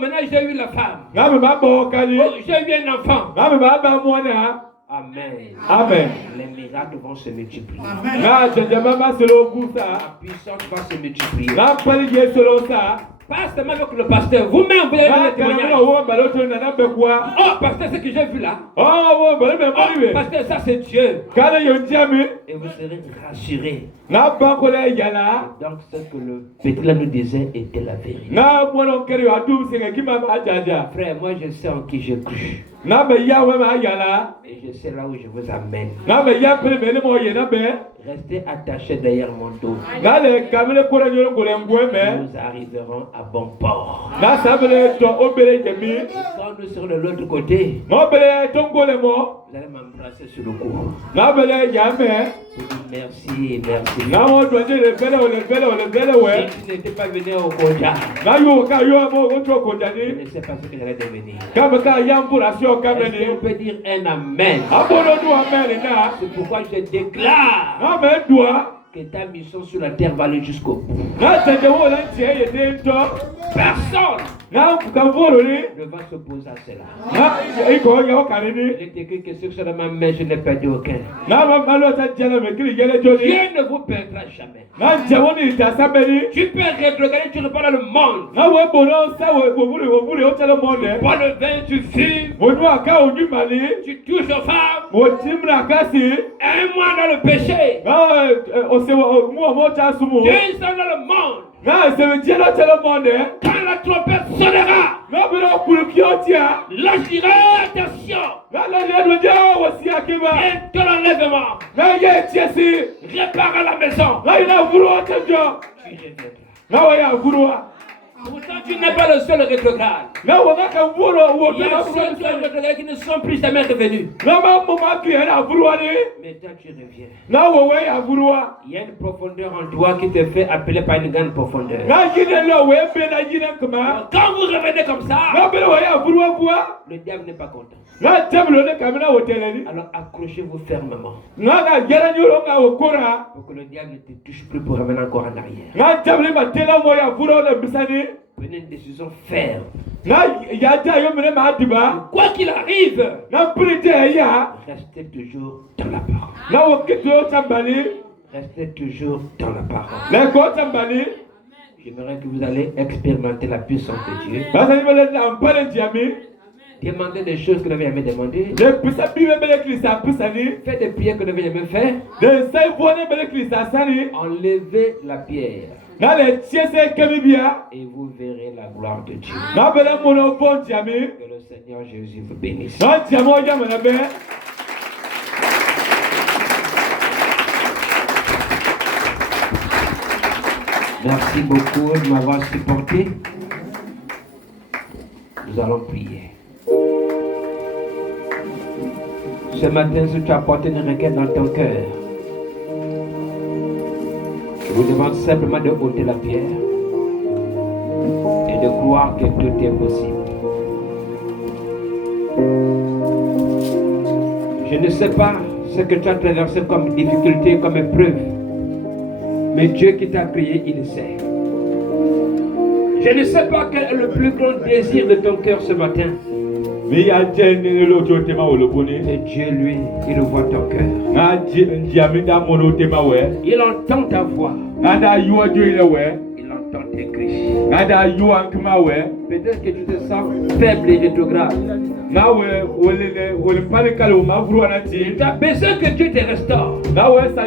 maintenant j'ai eu la femme. Oh, j'ai eu un enfant. Amen. Amen. Les miracles vont se multiplier. Amen. La puissance va se multiplier. Pas seulement avec le pasteur, vous-même vous avez vu le témoignage. Oh, pasteur, ce que j'ai vu là. Oh, pasteur, ça c'est Dieu. Et vous serez rassurés. Donc ce que le petit là nous disait était la vérité. Frère, moi je sais en qui j'ai cru. Et je sais là où je vous amène. Restez attachés derrière mon dos. Nous arriverons à bon port. Et quand nous serons de l'autre côté, vous allez m'embrasser sur le cou. Merci, merci. Si tu n'étais pas venu au Kodja, je ne sais pas ce que j'allais devenir. Est-ce qu'on peut dire un amen? C'est pourquoi je déclare que ta mission sur la terre va aller jusqu'au bout. Personne ne va s'opposer à cela. Il est écrit que sur ma main, je n'ai perdu aucun. Dieu ne vous perdra jamais. Tu peux regarder, tu repars dans le monde. Tu bois le vin, tu fumes. Tu touches aux femmes. Un mois dans le péché. Dieu dans le monde. Quand la trompette sonnera, l'ange dira attention. Et de l'enlèvement. Répare la maison. Tu reviendras. Pourtant, tu n'es pas le seul rétrograde. Il y a ceux qui ne sont plus jamais revenus. Mais toi, tu reviens. Il y a une profondeur en toi qui te fait appeler par une grande profondeur. Quand vous revenez comme ça, le diable n'est pas content. Alors accrochez-vous fermement. Pour que le diable ne te touche plus pour revenir encore en arrière. Prenez une décision ferme. Quoi qu'il arrive, restez toujours dans la parole. Restez toujours dans la parole. J'aimerais que vous allez expérimenter la puissance de Dieu. Demandez des choses que vous n'avez jamais demandées. Faites des prières que vous n'avez jamais faites. Enlevez la pierre. Et vous verrez la gloire de Dieu. Que le Seigneur Jésus vous bénisse. Merci beaucoup de m'avoir supporté. Nous allons prier. Ce matin, si tu as porté une requête dans ton cœur, je vous demande simplement de ôter la pierre et de croire que tout est possible. Je ne sais pas ce que tu as traversé comme difficulté, comme épreuve, mais Dieu qui t'a créé, il sait. Je ne sais pas quel est le plus grand désir de ton cœur ce matin. Et Dieu, lui, il voit ton cœur. Il entend ta voix. Il entend tes cris. Peut-être que tu te sens faible et rétrograde. Tu as besoin que Dieu te restaure.